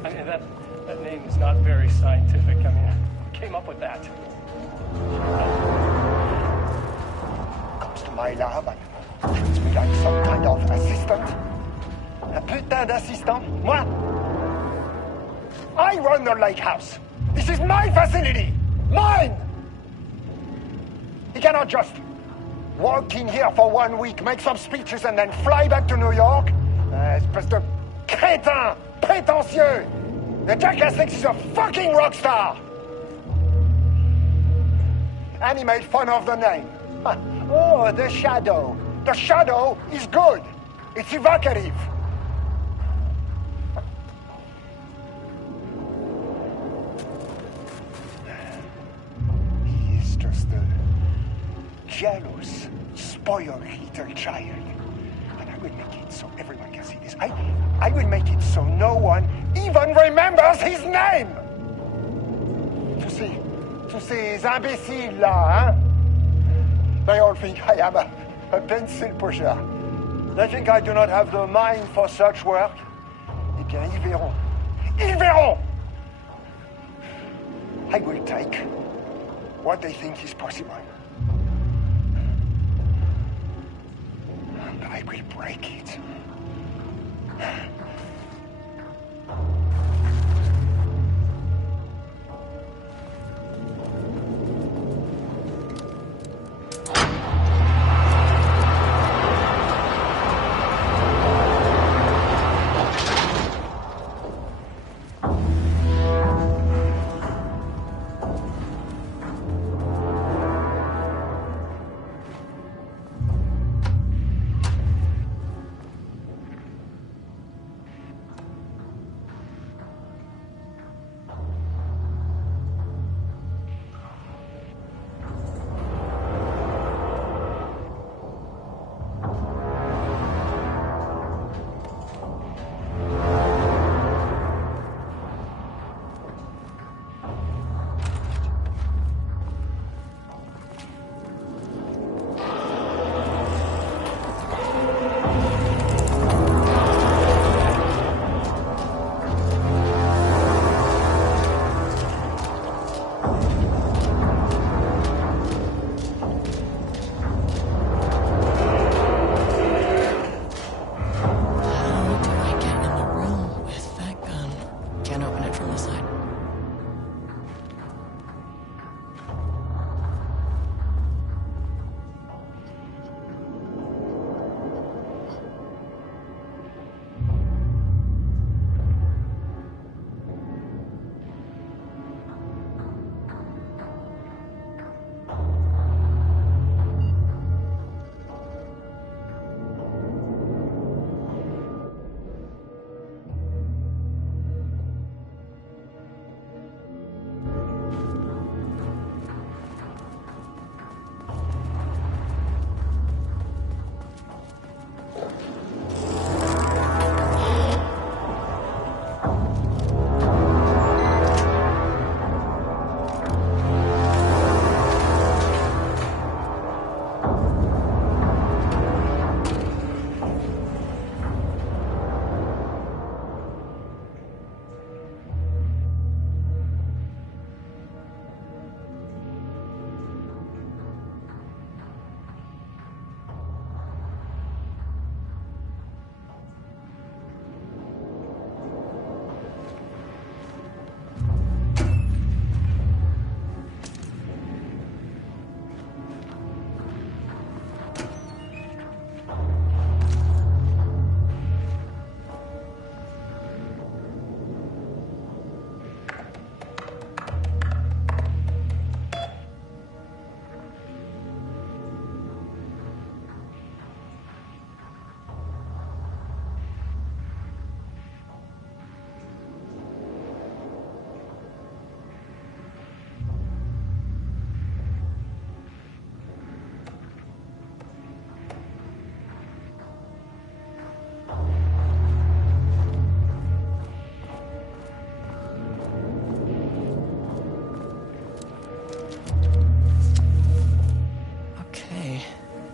I mean, that name is not very scientific. I mean, who came up with that? Comes to my lab and treats me like some kind of assistant. Un putain d'assistant? Moi? I run the lake house. This is my facility. Mine! He cannot just walk in here for 1 week, make some speeches, and then fly back to New York. Espèce de crétin, prétentieux. The jackass thinks he's a fucking rock star. And he made fun of the name. Oh, the Shadow. The Shadow is good. It's evocative. He's just a jealous, spoiled little child. And I will make it so everyone can see this. I will make it so no one even remembers his name. Tous ces imbéciles là, hein? They all think I am a pencil pusher. They think I do not have the mind for such work. Eh bien, ils verront. Ils verront! I will take what they think is possible. And I will break it.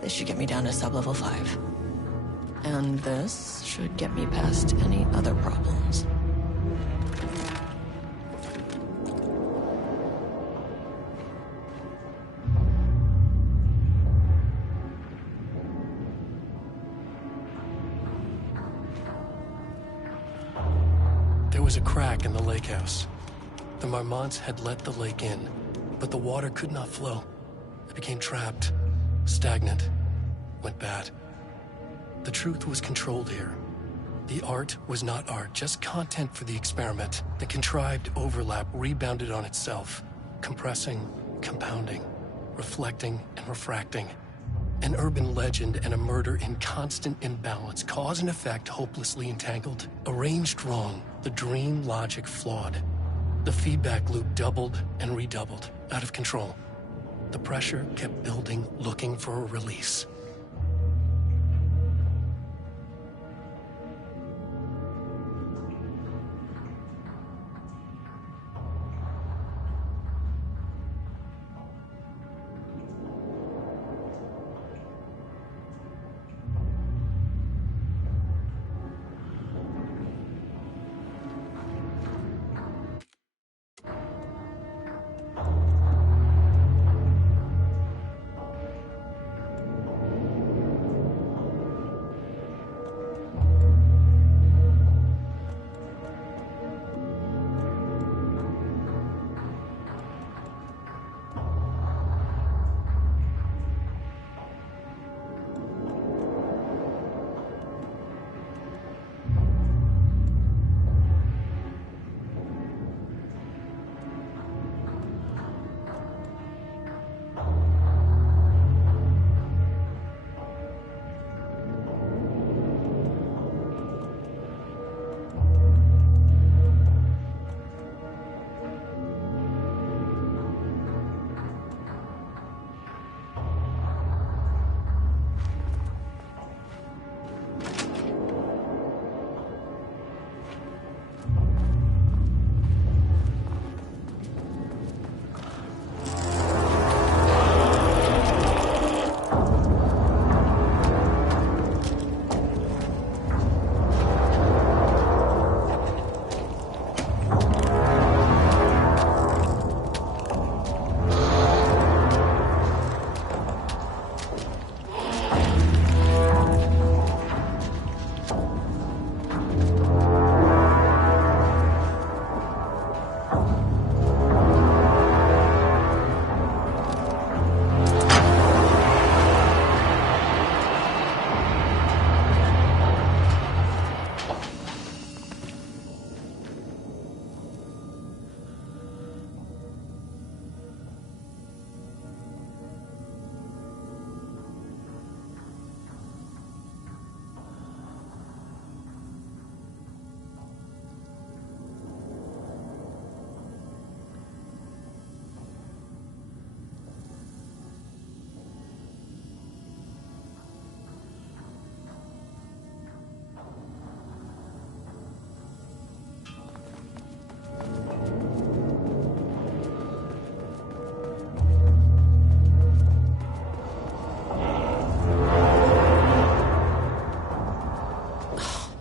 This should get me down to sub-level 5. And this should get me past any other problems. There was a crack in the lake house. The Marmonts had let the lake in, but the water could not flow. It became trapped, stagnant, went bad. The truth was controlled here. The art was not art, just content for the experiment. The contrived overlap rebounded on itself, compressing, compounding, reflecting and refracting. An urban legend and a murder in constant imbalance, cause and effect hopelessly entangled. Arranged wrong, the dream logic flawed. The feedback loop doubled and redoubled, out of control. The pressure kept building, looking for a release.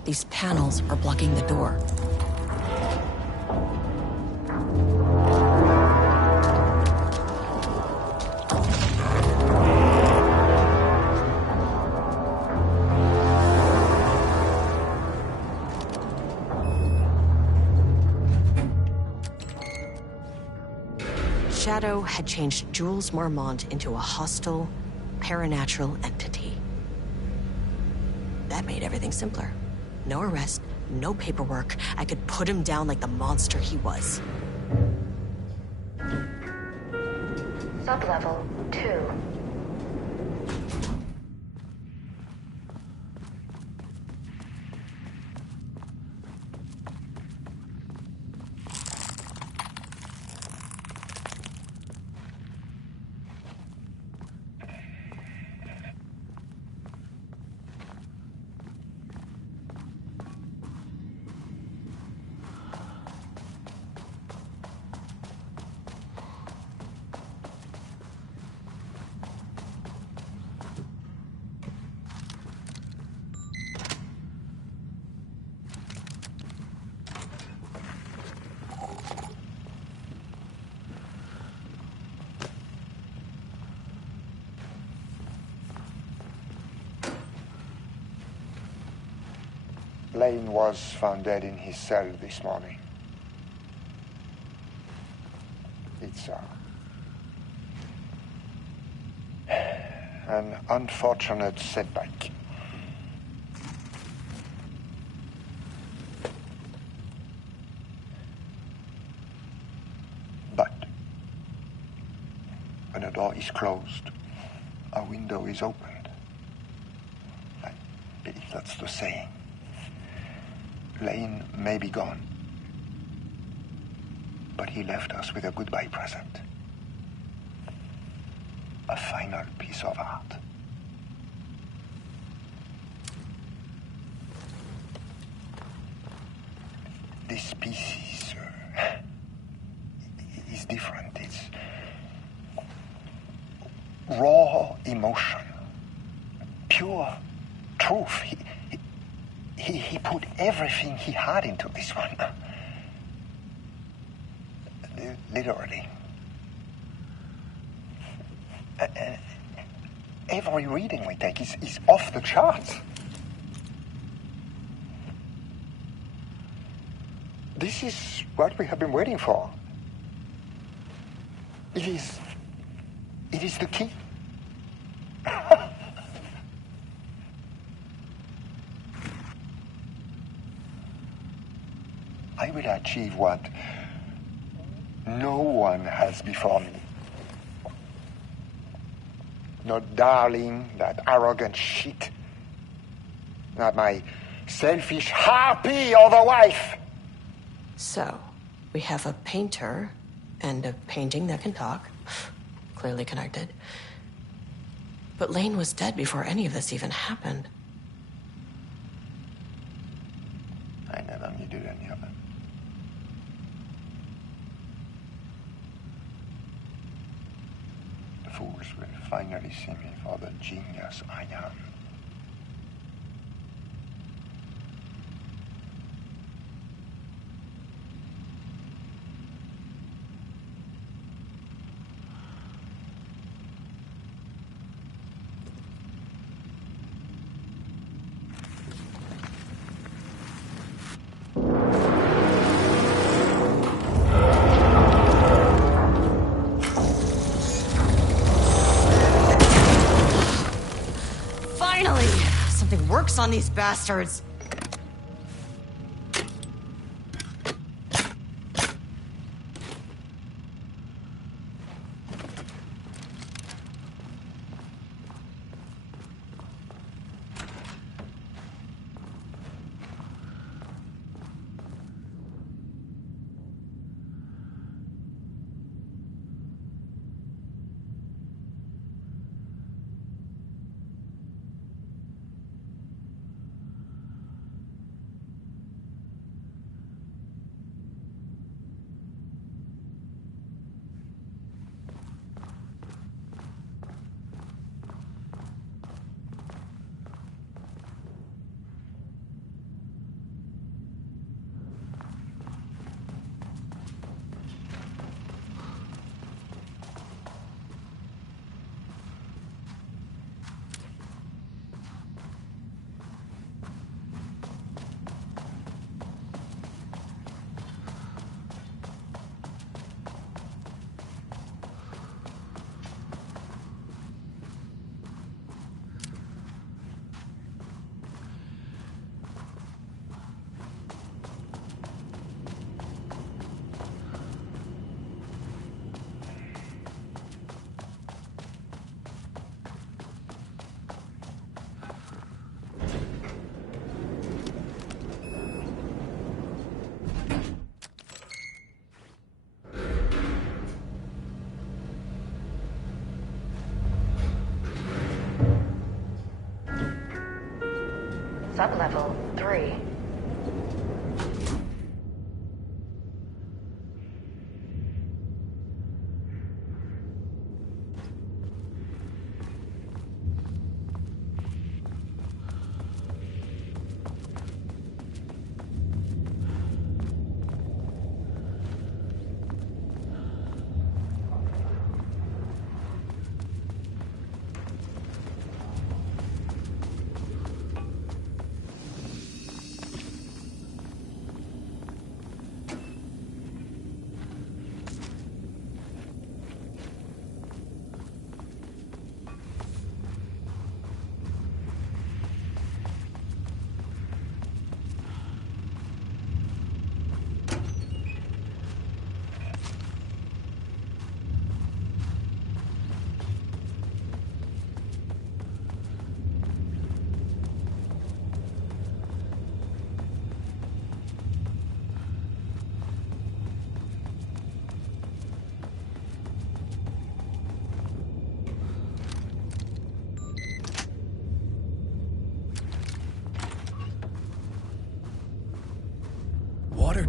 These panels are blocking the door. Shadow had changed Jules Marmont into a hostile, paranatural entity. That made everything simpler. No arrest, no paperwork. I could put him down like the monster he was. Sublevel 2. Lane was found dead in his cell this morning. It's an unfortunate setback. But when a door is closed, a window is opened. I believe that's the saying. Lane may be gone, but he left us with a goodbye present. A final piece of art. This piece is different. It's raw emotion, pure truth. He put everything he had into this one. Literally. Every reading we take is off the charts. This is what we have been waiting for. It is the key. I will achieve what no one has before me. Not darling, that arrogant shit. Not my selfish harpy of a wife. So, we have a painter and a painting that can talk. Clearly connected. But Lane was dead before any of this even happened. I never needed any of it. The fools will finally see me for the genius I am. On these bastards. Sublevel 3.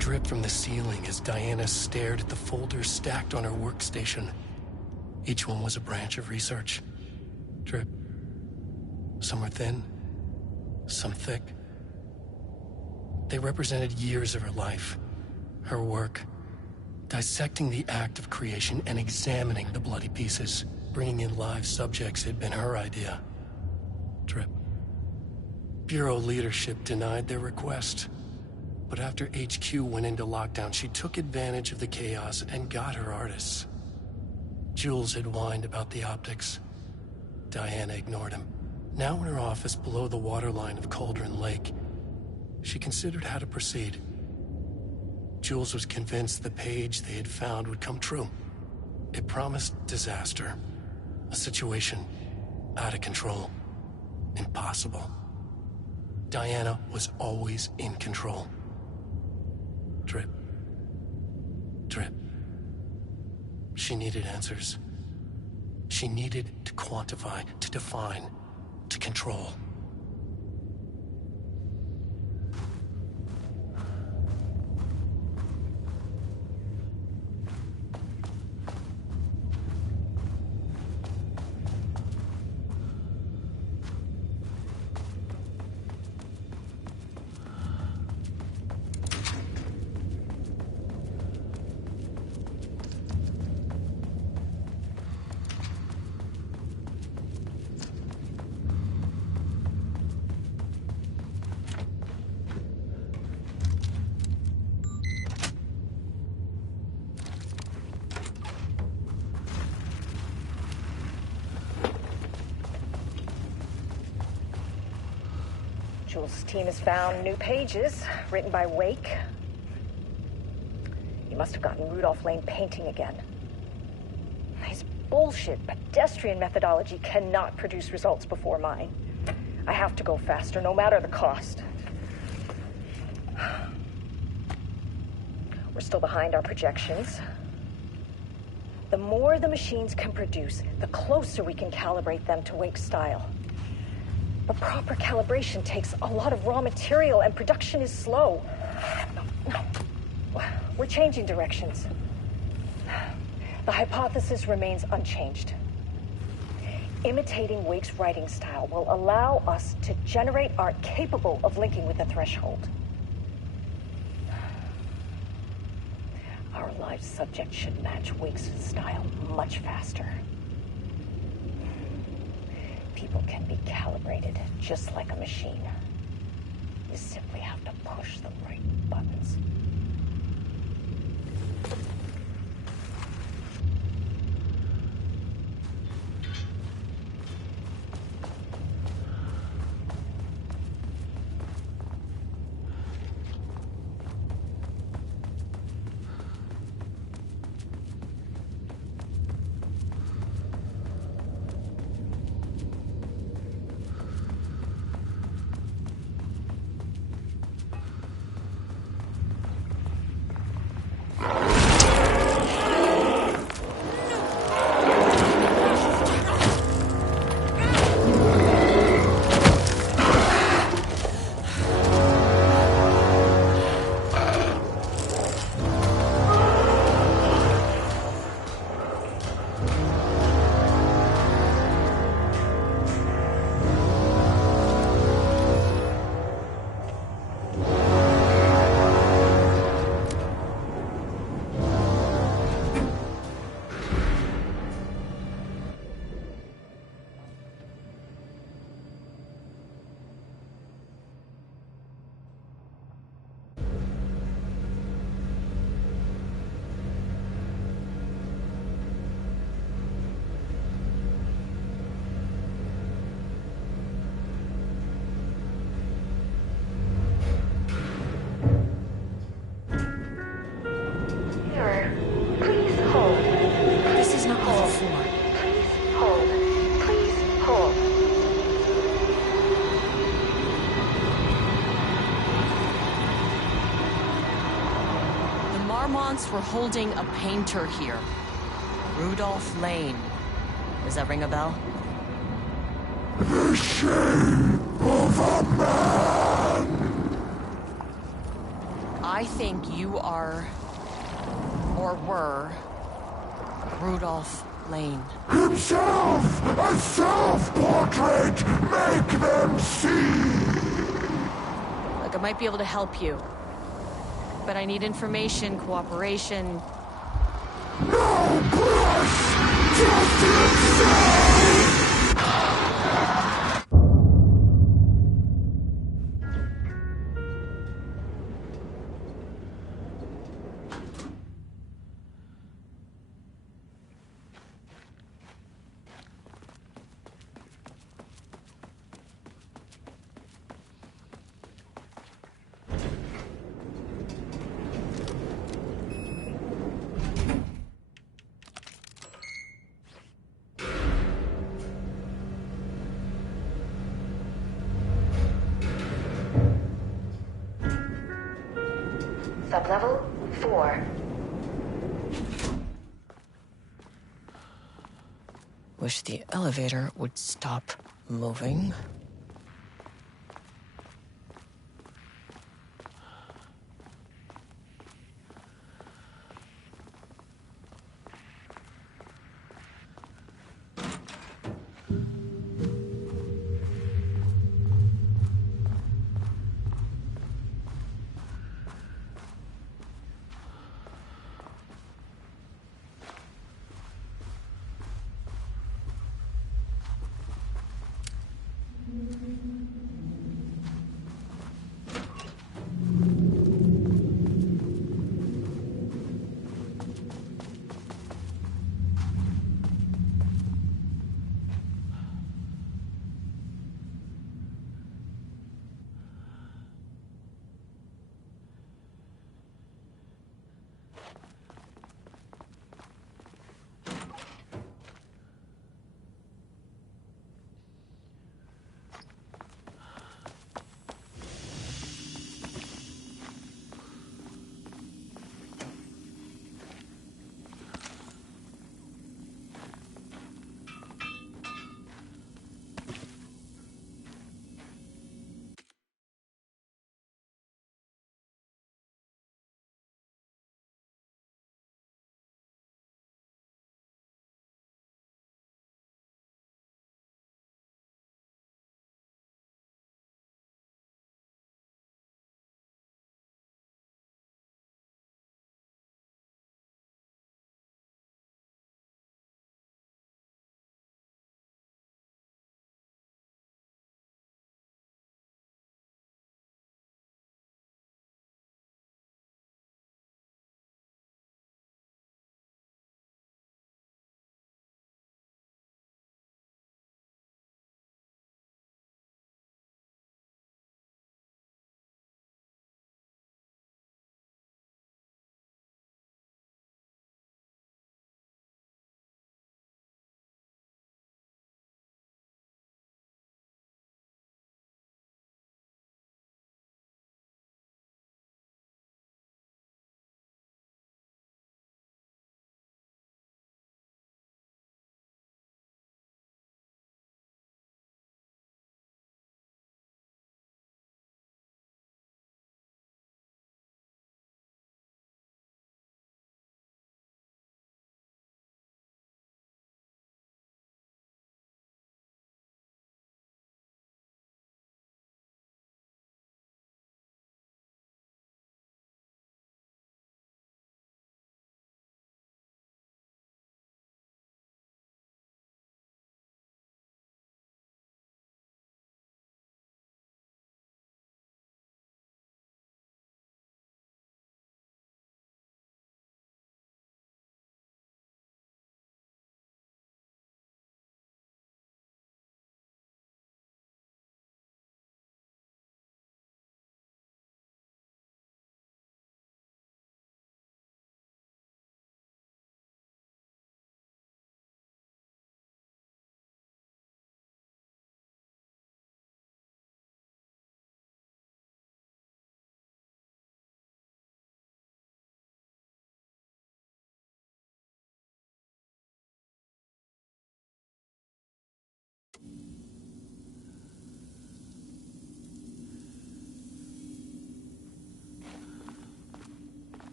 dripped from the ceiling as Diana stared at the folders stacked on her workstation. Each one was a branch of research. Drip. Some were thin, some thick. They represented years of her life, her work, dissecting the act of creation and examining the bloody pieces. Bringing in live subjects had been her idea. Drip. Bureau leadership denied their request. But after HQ went into lockdown, she took advantage of the chaos and got her artists. Jules had whined about the optics. Diana ignored him. Now in her office below the waterline of Cauldron Lake, she considered how to proceed. Jules was convinced the page they had found would come true. It promised disaster. A situation out of control. Impossible. Diana was always in control. Drip. Drip. She needed answers. She needed to quantify, to define, to control. Jules' team has found new pages written by Wake. He must have gotten Rudolph Lane painting again. His bullshit pedestrian methodology cannot produce results before mine. I have to go faster, no matter the cost. We're still behind our projections. The more the machines can produce, the closer we can calibrate them to Wake's style. But proper calibration takes a lot of raw material, and production is slow. We're changing directions. The hypothesis remains unchanged. Imitating Wake's writing style will allow us to generate art capable of linking with the threshold. Our live subject should match Wake's style much faster. People can be calibrated just like a machine. You simply have to push the right buttons. We're holding a painter here. Rudolph Lane. Does that ring a bell? The shape of a man. I I think you are, or were, Rudolph Lane. Himself! A self-portrait! Make them see! Look, I might be able to help you. But I need information, cooperation. No push! Just insane! Sublevel 4. Wish the elevator would stop moving.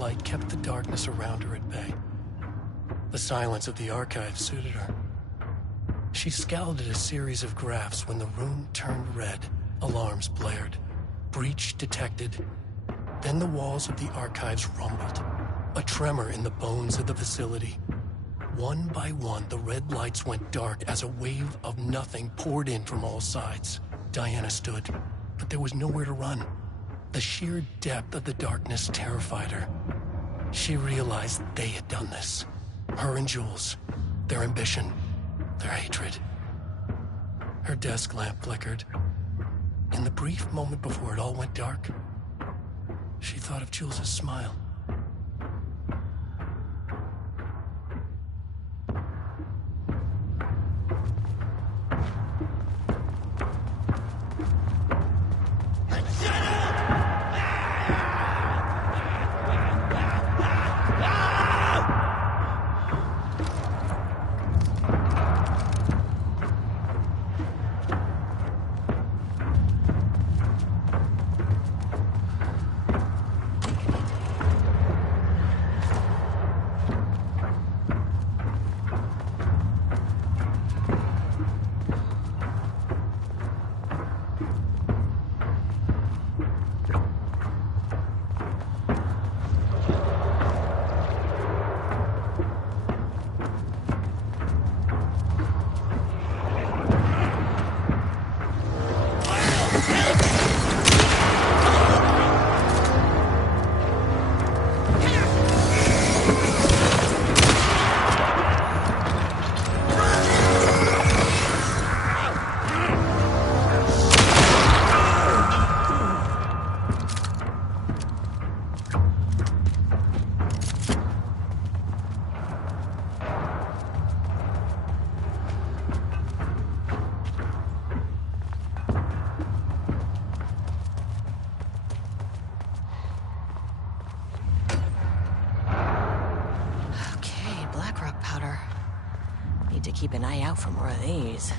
light kept the darkness around her at bay. The silence of the archive suited her. She scowled at a series of graphs when the room turned red. Alarms blared. Breach detected. Then the walls of the archives rumbled. A tremor in the bones of the facility. One by one, the red lights went dark as a wave of nothing poured in from all sides. Diana stood, but there was nowhere to run. The sheer depth of the darkness terrified her. She realized they had done this. Her and Jules. Their ambition. Their hatred. Her desk lamp flickered. In the brief moment before it all went dark, she thought of Jules' smile. Keep an eye out for more of these.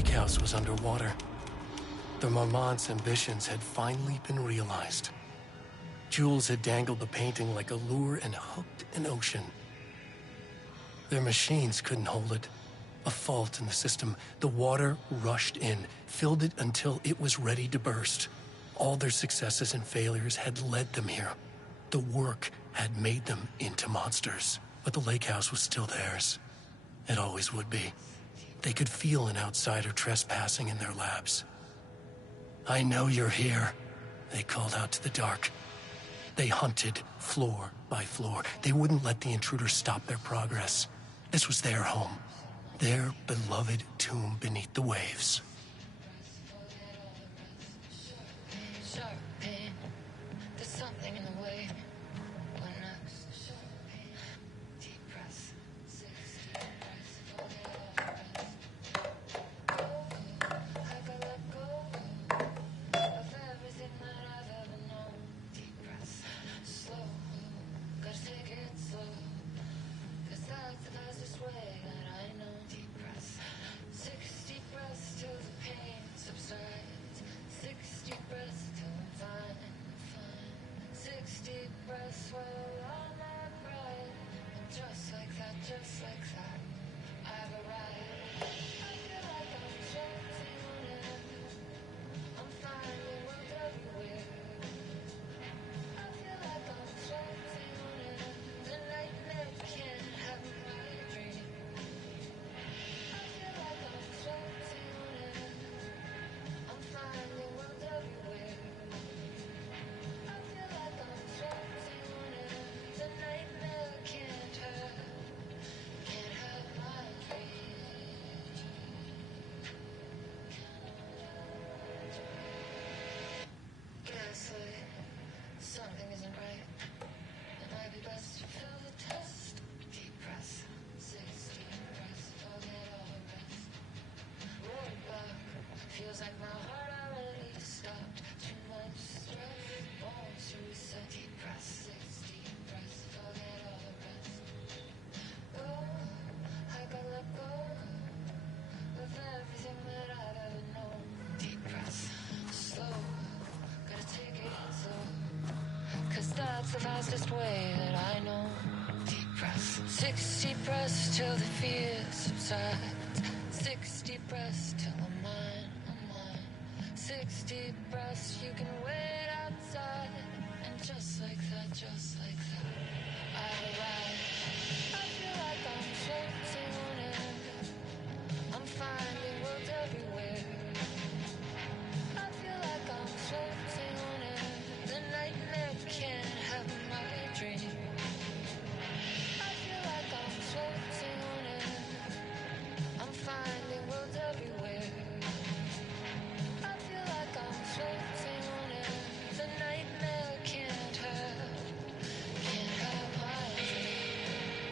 lake house was underwater. The Marmont's ambitions had finally been realized. Jules had dangled the painting like a lure and hooked an ocean. Their machines couldn't hold it. A fault in the system. The water rushed in, filled it until it was ready to burst. All their successes and failures had led them here. The work had made them into monsters. But the lake house was still theirs. It always would be. They could feel an outsider trespassing in their labs. "I know you're here," they called out to the dark. They hunted floor by floor. They wouldn't let the intruders stop their progress. This was their home. Their beloved tomb beneath the waves. Sharp pain. There's something in the way. When deep breath. I gotta let go of everything that I've ever known. Deep breath. Slow. Gotta take it slow. 'Cause that's the fastest way that I know. Deep breath. 6 deep breaths till the pain subsides. 6 deep breaths till I'm fine. 6 deep breaths while all my pride. And just like that, I've arrived. I feel like I'm floating on air. I'm finding world everywhere. I feel like I'm floating on air. The nightmare can't have my dream. I feel like I'm floating on air. I'm finding world everywhere. I feel like I'm floating on air. The nightmare can't have my dream. Gaslight, something isn't right. It might be best to fill the test. Deep breath, 6 deep breaths, forget all the rest. Roadblock, feels like my heart already stopped. Too much stress, wants to reset. Deep breath, 6 deep breaths, forget all the rest. Go, I gotta let go of everything that I've ever known. Deep breath, slow, gotta take it slow. 'Cause that's the fastest way that I know. Deep breath, 6 deep breaths till the fear subsides. 6 deep breaths till I'm mine. 6 deep breaths, you can wait outside. And just like that, I've arrived. I feel like I'm floating on air. I'm finding worlds everywhere. I feel like I'm floating on air. The nightmare can't have my dream. I feel like I'm floating on air. I'm finding worlds everywhere. I feel like I'm floating on air. The nightmare can't have my dream.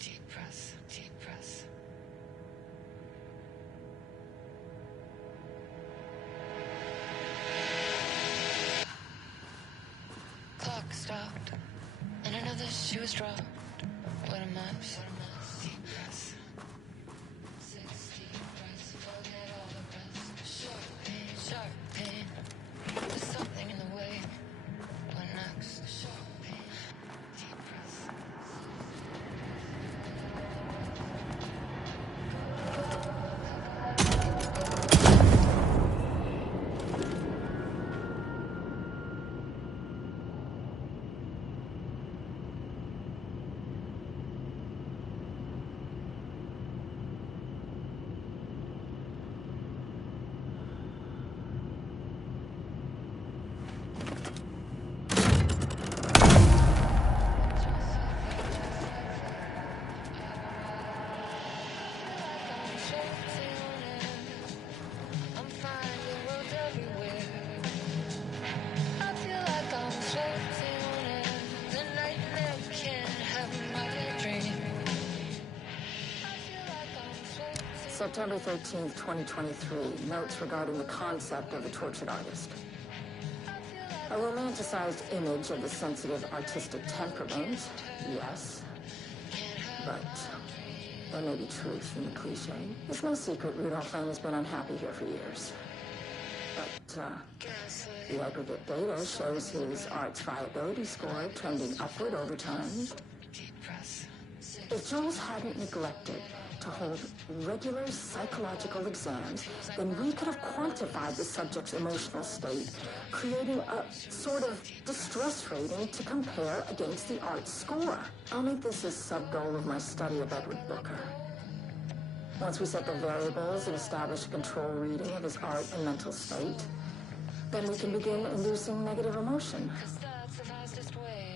deep breaths, deep breaths. Clock stopped, and another shoe was dropped. What a mess, what a mess. Deep breaths. 6 deep breaths, forget all the rest. Sharp pain. There's something in the way. What next? Sharp pain. Deep breaths. September 13th, 2023. Notes regarding the concept of the tortured artist. A romanticized image of the sensitive artistic temperament, yes. But there may be truth in the cliche. It's no secret Rudolph Lane has been unhappy here for years. But the aggregate data shows his art's viability score trending upward over time. If Jules hadn't neglected to hold regular psychological exams, then we could have quantified the subject's emotional state, creating a sort of distress rating to compare against the art score. I'll make this a sub-goal of my study of Edward Booker. Once we set the variables and establish a control reading of his art and mental state, then we can begin inducing negative emotion.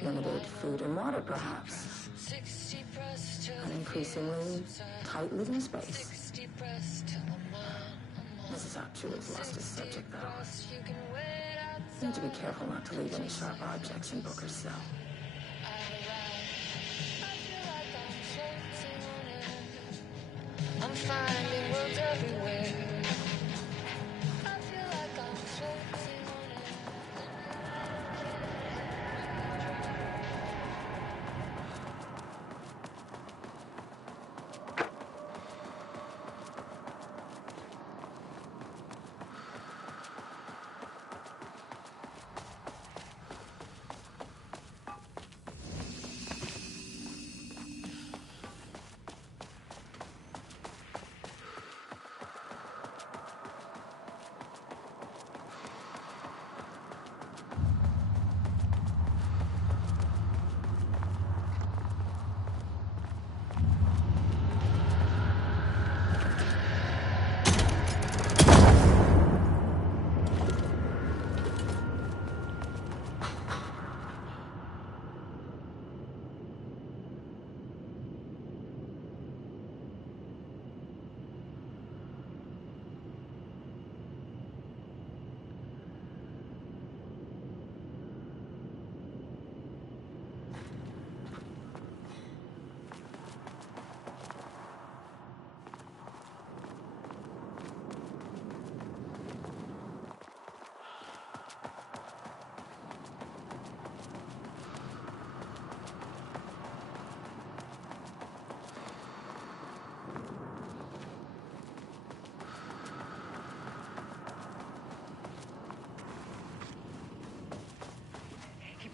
Limited food and water, perhaps. An increasingly tight living space. This is how Jules lost his subject, though. Need to be careful not to leave any sharp objects in Booker's cell. I'm finding worlds everywhere. I feel like I'm floating on it.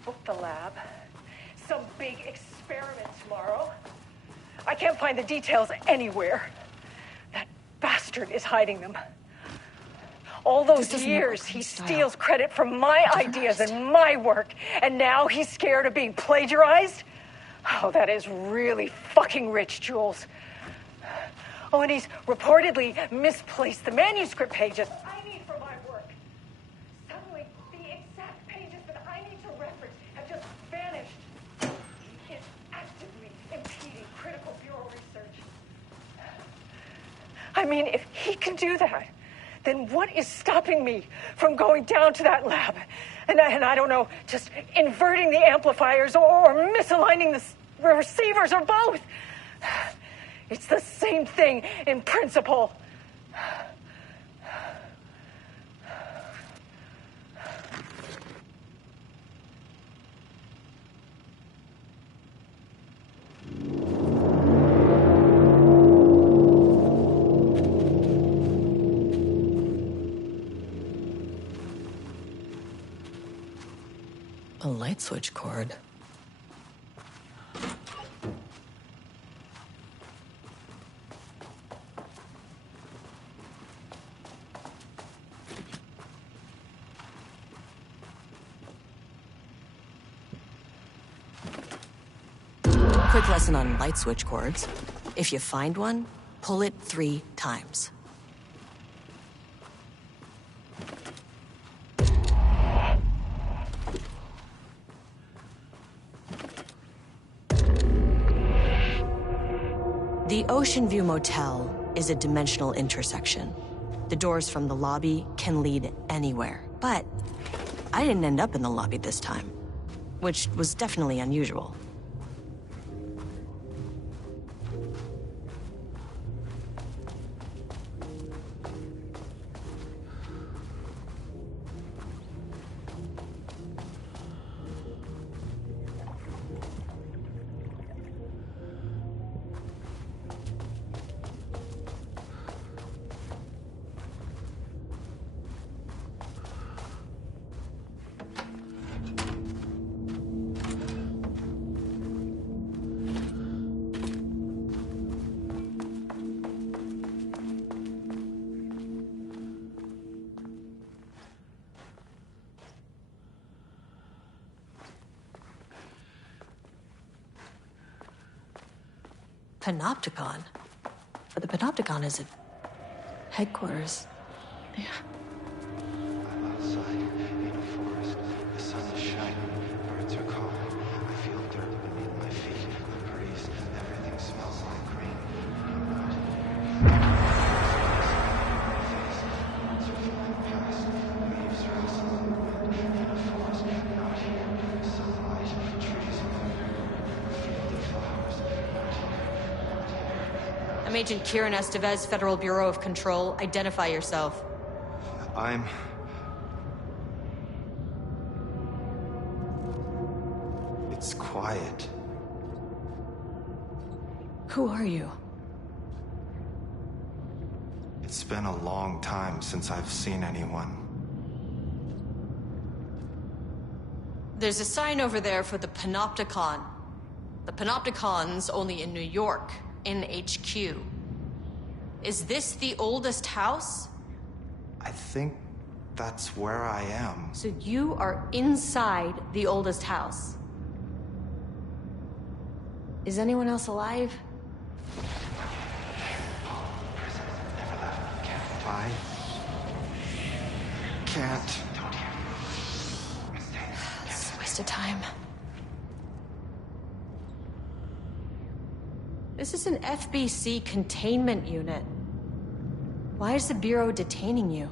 Booked the lab. Some big experiment tomorrow. I can't find the details anywhere. That bastard is hiding them. All those years, he steals credit for my ideas and my work, and now he's scared of being plagiarized? Oh, that is really fucking rich, Jules. Oh, and he's reportedly misplaced the manuscript pages I need for my work. Suddenly, the exact pages that I need to reference have just vanished. He is actively impeding critical bureau research. I mean, if he can do that, then what is stopping me from going down to that lab? And I don't know, just inverting the amplifiers or misaligning the receivers or both. It's the same thing in principle. A light switch cord. Quick lesson on light switch cords. If you find one, pull it 3 times. The Oceanview Motel is a dimensional intersection. The doors from the lobby can lead anywhere, but I didn't end up in the lobby this time, which was definitely unusual. Panopticon? But the Panopticon is at headquarters. Yeah. I'm outside in a forest. The sun is shining. Birds are calling. I feel dirt beneath my feet. The breeze. Everything smells like green. I'm not here. My face. Birds are flying past. Leaves rustle in the wind. In a forest. Not here. Sunlight. Trees everywhere. A field of flowers. Not here. I'm Agent Kieran Estevez, Federal Bureau of Control. Identify yourself. It's quiet. Who are you? It's been a long time since I've seen anyone. There's a sign over there for the Panopticon. The Panopticon's only in New York, in HQ. Is this the oldest house? I think that's where I am. So you are inside the oldest house. Is anyone else alive? I can't. It's a waste of time. This is an FBC containment unit. Why is the Bureau detaining you?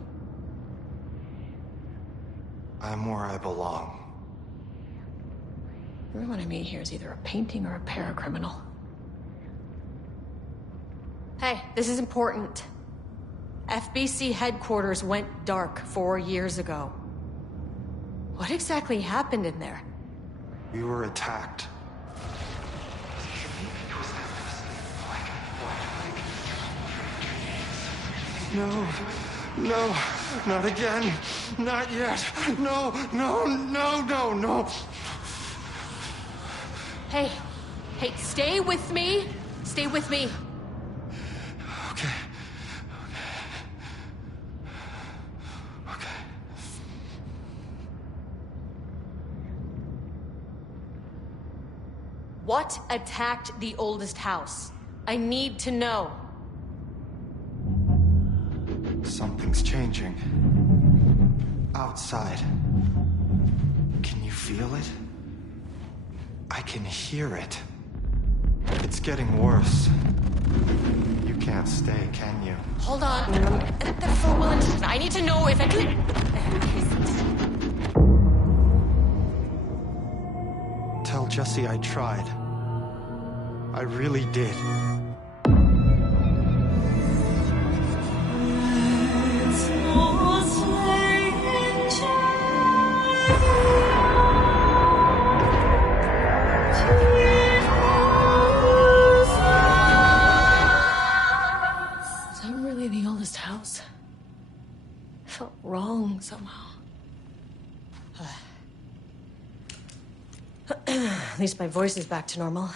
I'm where I belong. Everyone I meet here is either a painting or a paracriminal. Hey, this is important. FBC headquarters went dark 4 years ago. What exactly happened in there? We were attacked. No, no, not again. Not yet. No, no, no, no, no. Hey, stay with me. Stay with me. Okay. Okay. What attacked the oldest house? I need to know. Something's changing. Outside. Can you feel it? I can hear it. It's getting worse. You can't stay, can you? Hold on. That's for Wellington. I need to know if I can... Tell Jesse I tried. I really did. Is that really the oldest house? I felt wrong somehow. At least my voice is back to normal.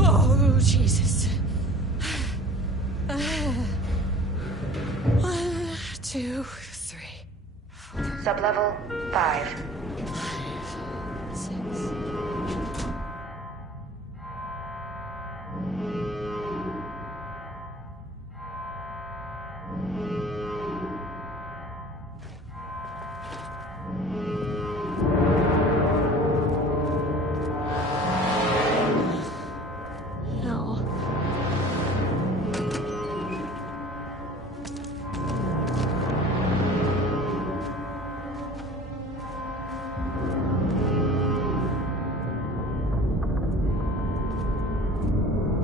Oh, Jesus. 1, 2, 3. Sublevel 5. 6. Hell.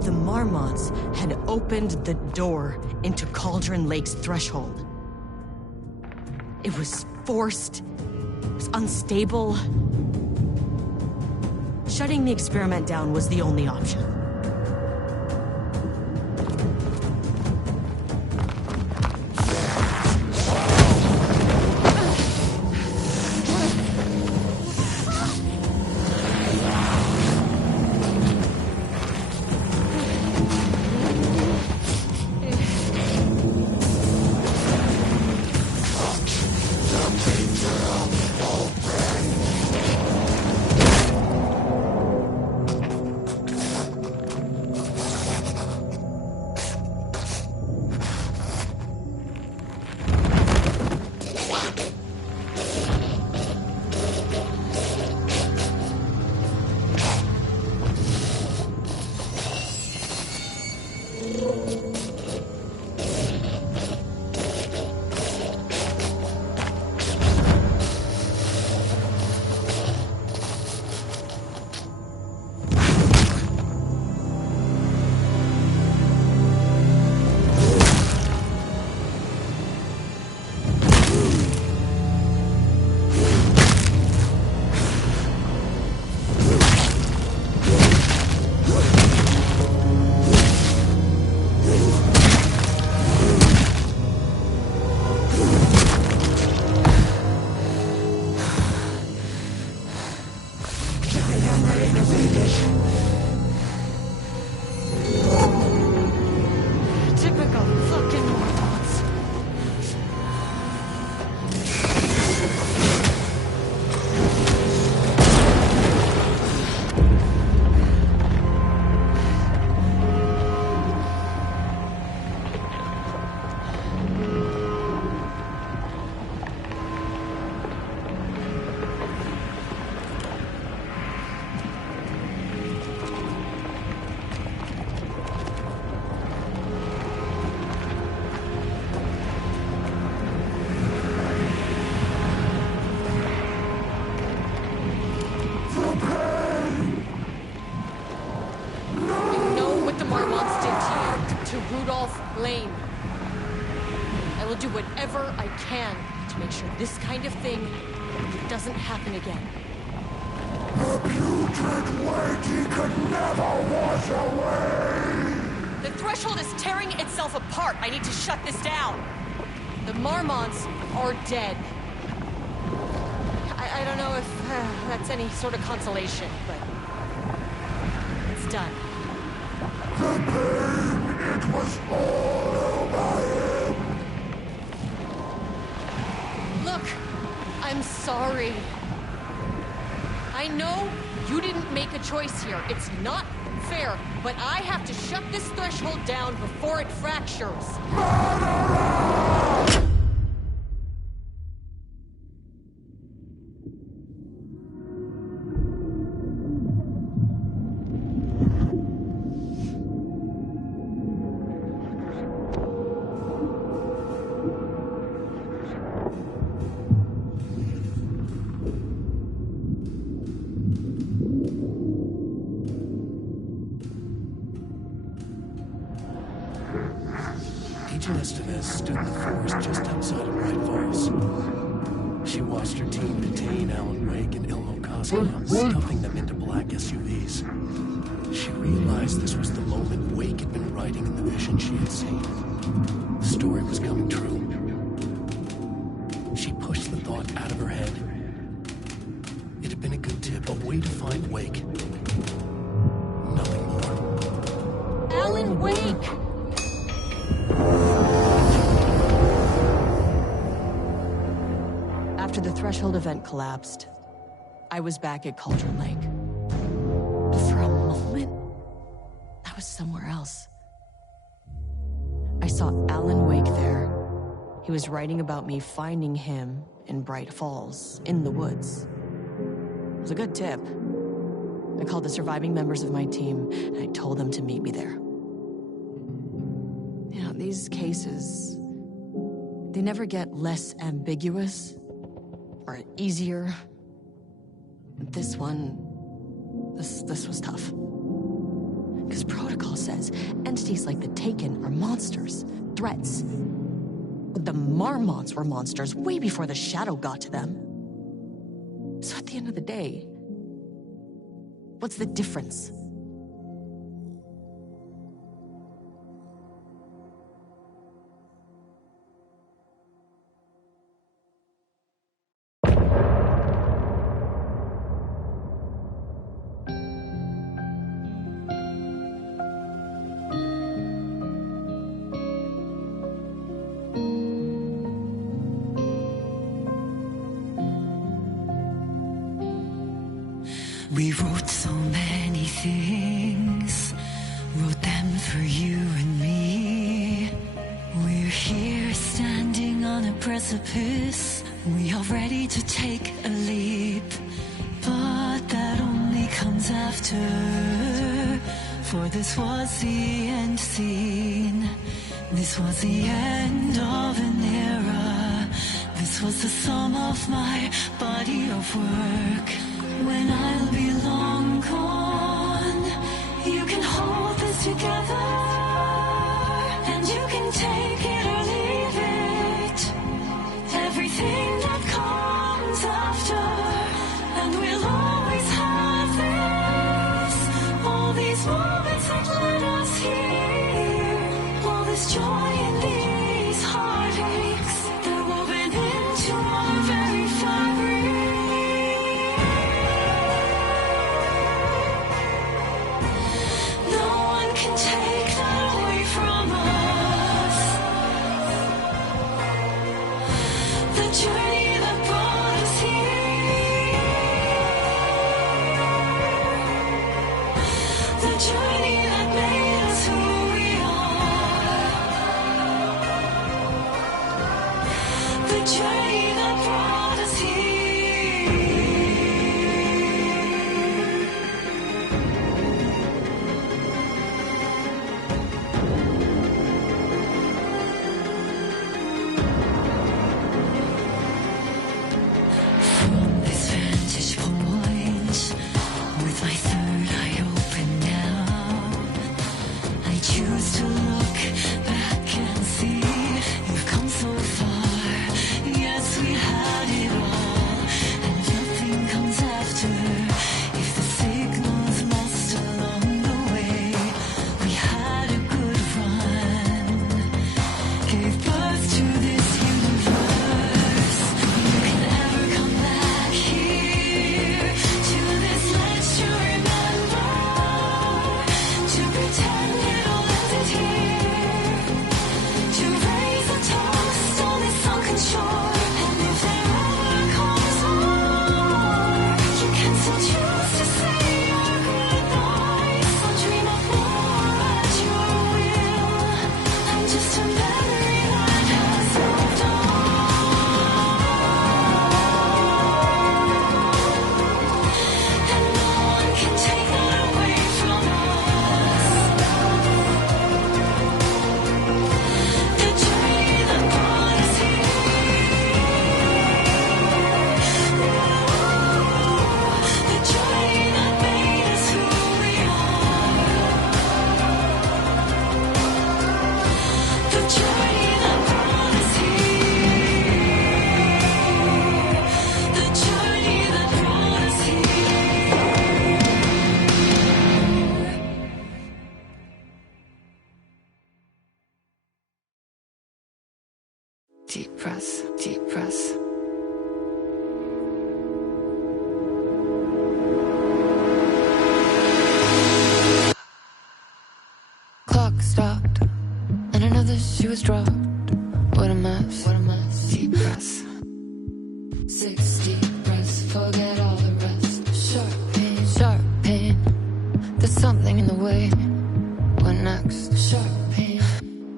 The Marmots had opened the door into Cauldron Lake's threshold. It was forced. It was unstable. Shutting the experiment down was the only option. can to make sure this kind of thing doesn't happen again. The putrid weight he could never wash away! The threshold is tearing itself apart. I need to shut this down. The Marmonts are dead. I don't know if that's any sort of consolation, but it's done. The pain, it was all over him! Look, I'm sorry. I know you didn't make a choice here. It's not fair, but I have to shut this threshold down before it fractures. Agent Estevez stood in the forest just outside of Bright Falls. She watched her team detain Alan Wake and Ilmo Koskinen, stuffing them into black SUVs. She realized this was the moment Wake had been writing in the vision she had seen. The story was coming true. She pushed the thought out of her head. It had been a good tip, a way to find Wake. Nothing more. Alan Wake! After the threshold event collapsed, I was back at Cauldron Lake. But for a moment, I was somewhere else. I saw Alan Wake there. He was writing about me finding him in Bright Falls, in the woods. It was a good tip. I called the surviving members of my team, and I told them to meet me there. You know, these cases, they never get less ambiguous or easier. This one, this was tough. Because protocol says entities like the Taken are monsters, threats. The Marmonts were monsters way before the Shadow got to them. So at the end of the day, what's the difference? We wrote so many things, wrote them for you and me. We're here standing on a precipice, we are ready to take a leap. But that only comes after, for this was the end scene. This was the end of an era. This was the sum of my body of work. When I'll be long gone, you can hold this together, and you can take it or leave it. Everything that comes after, and we'll always have this. All these moments that led us here, all this joy and these heartaches, they're woven into our very fabric. Take that away from us. The journey that brought us here. The journey that made us who we are. The journey that brought us here. Choose to look back and see you've come so far. deep breaths. Clock stopped, and another shoe was dropped. What a mess, deep breaths. 6 deep breaths, forget all the rest. Sharp pain, there's something in the way. What next? Sharp pain,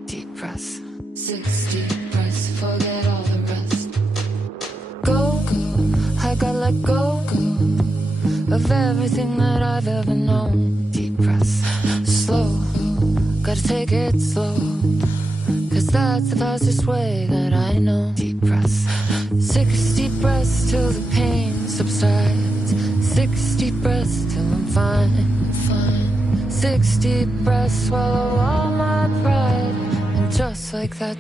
deep breaths. 6 deep breaths, forget all the rest. Go, I gotta let go of everything that I've ever known. Deep breaths, slow, gotta take it slow, 'cause that's the fastest way that I know. Deep breaths, 6 deep breaths till the pain subsides. 6 deep breaths till I'm fine. 6 deep breaths, swallow all my pride. And just like that,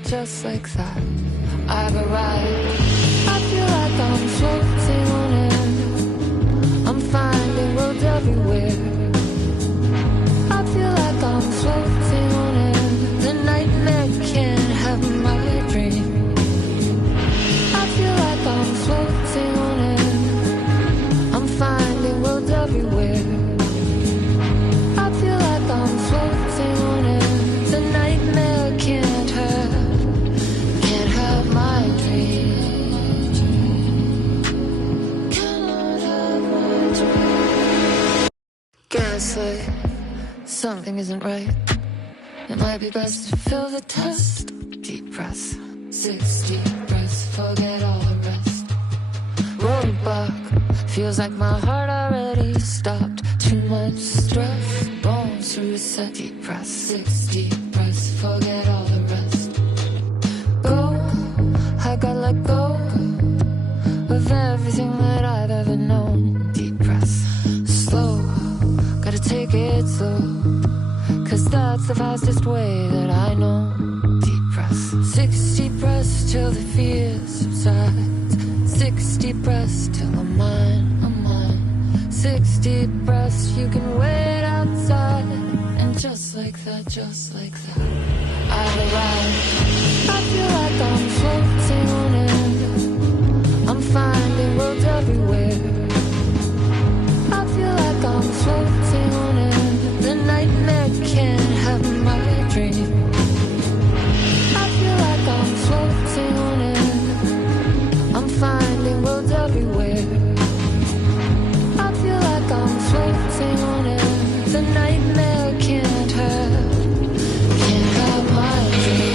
I've arrived. I feel like I'm floating on air. I'm finding roads everywhere. I feel like I'm floating on air. The nightmare can't have my dream. I feel like I'm floating on air. I'm finding roads everywhere. I feel like I'm floating on air. The nightmare can't have my dream. Cannot have my dream. Gaslight, something isn't right. It might be best to fill the test. Deep breaths, 6 deep breaths, forget all the rest. Roadblock, feels like my heart already stopped. Too much stress, bones to reset. Deep breaths, 6 deep breaths, forget all the rest. Go, I gotta let go of everything that I've ever known. Deep breaths, slow, gotta take it slow, 'cause that's the fastest way that I know. Deep breaths, 6 deep breaths till the fear subsides. 6 deep breaths till I'm mine. 6 deep breaths, you can wait outside. And just like that, I've arrived. I feel like I'm floating on air. I'm finding roads everywhere. I feel like I'm floating on air. The nightmare can't have my dream. I feel like I'm floating on air. I'm finding roads everywhere. I feel like I'm floating on air. The nightmare can't have my dream.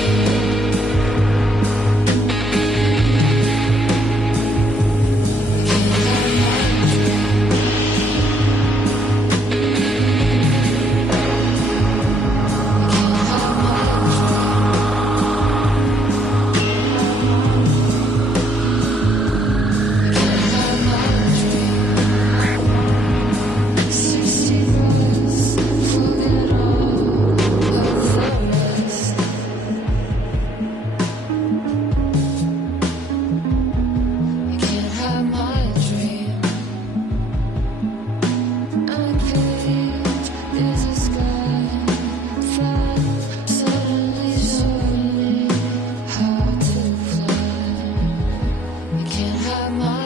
My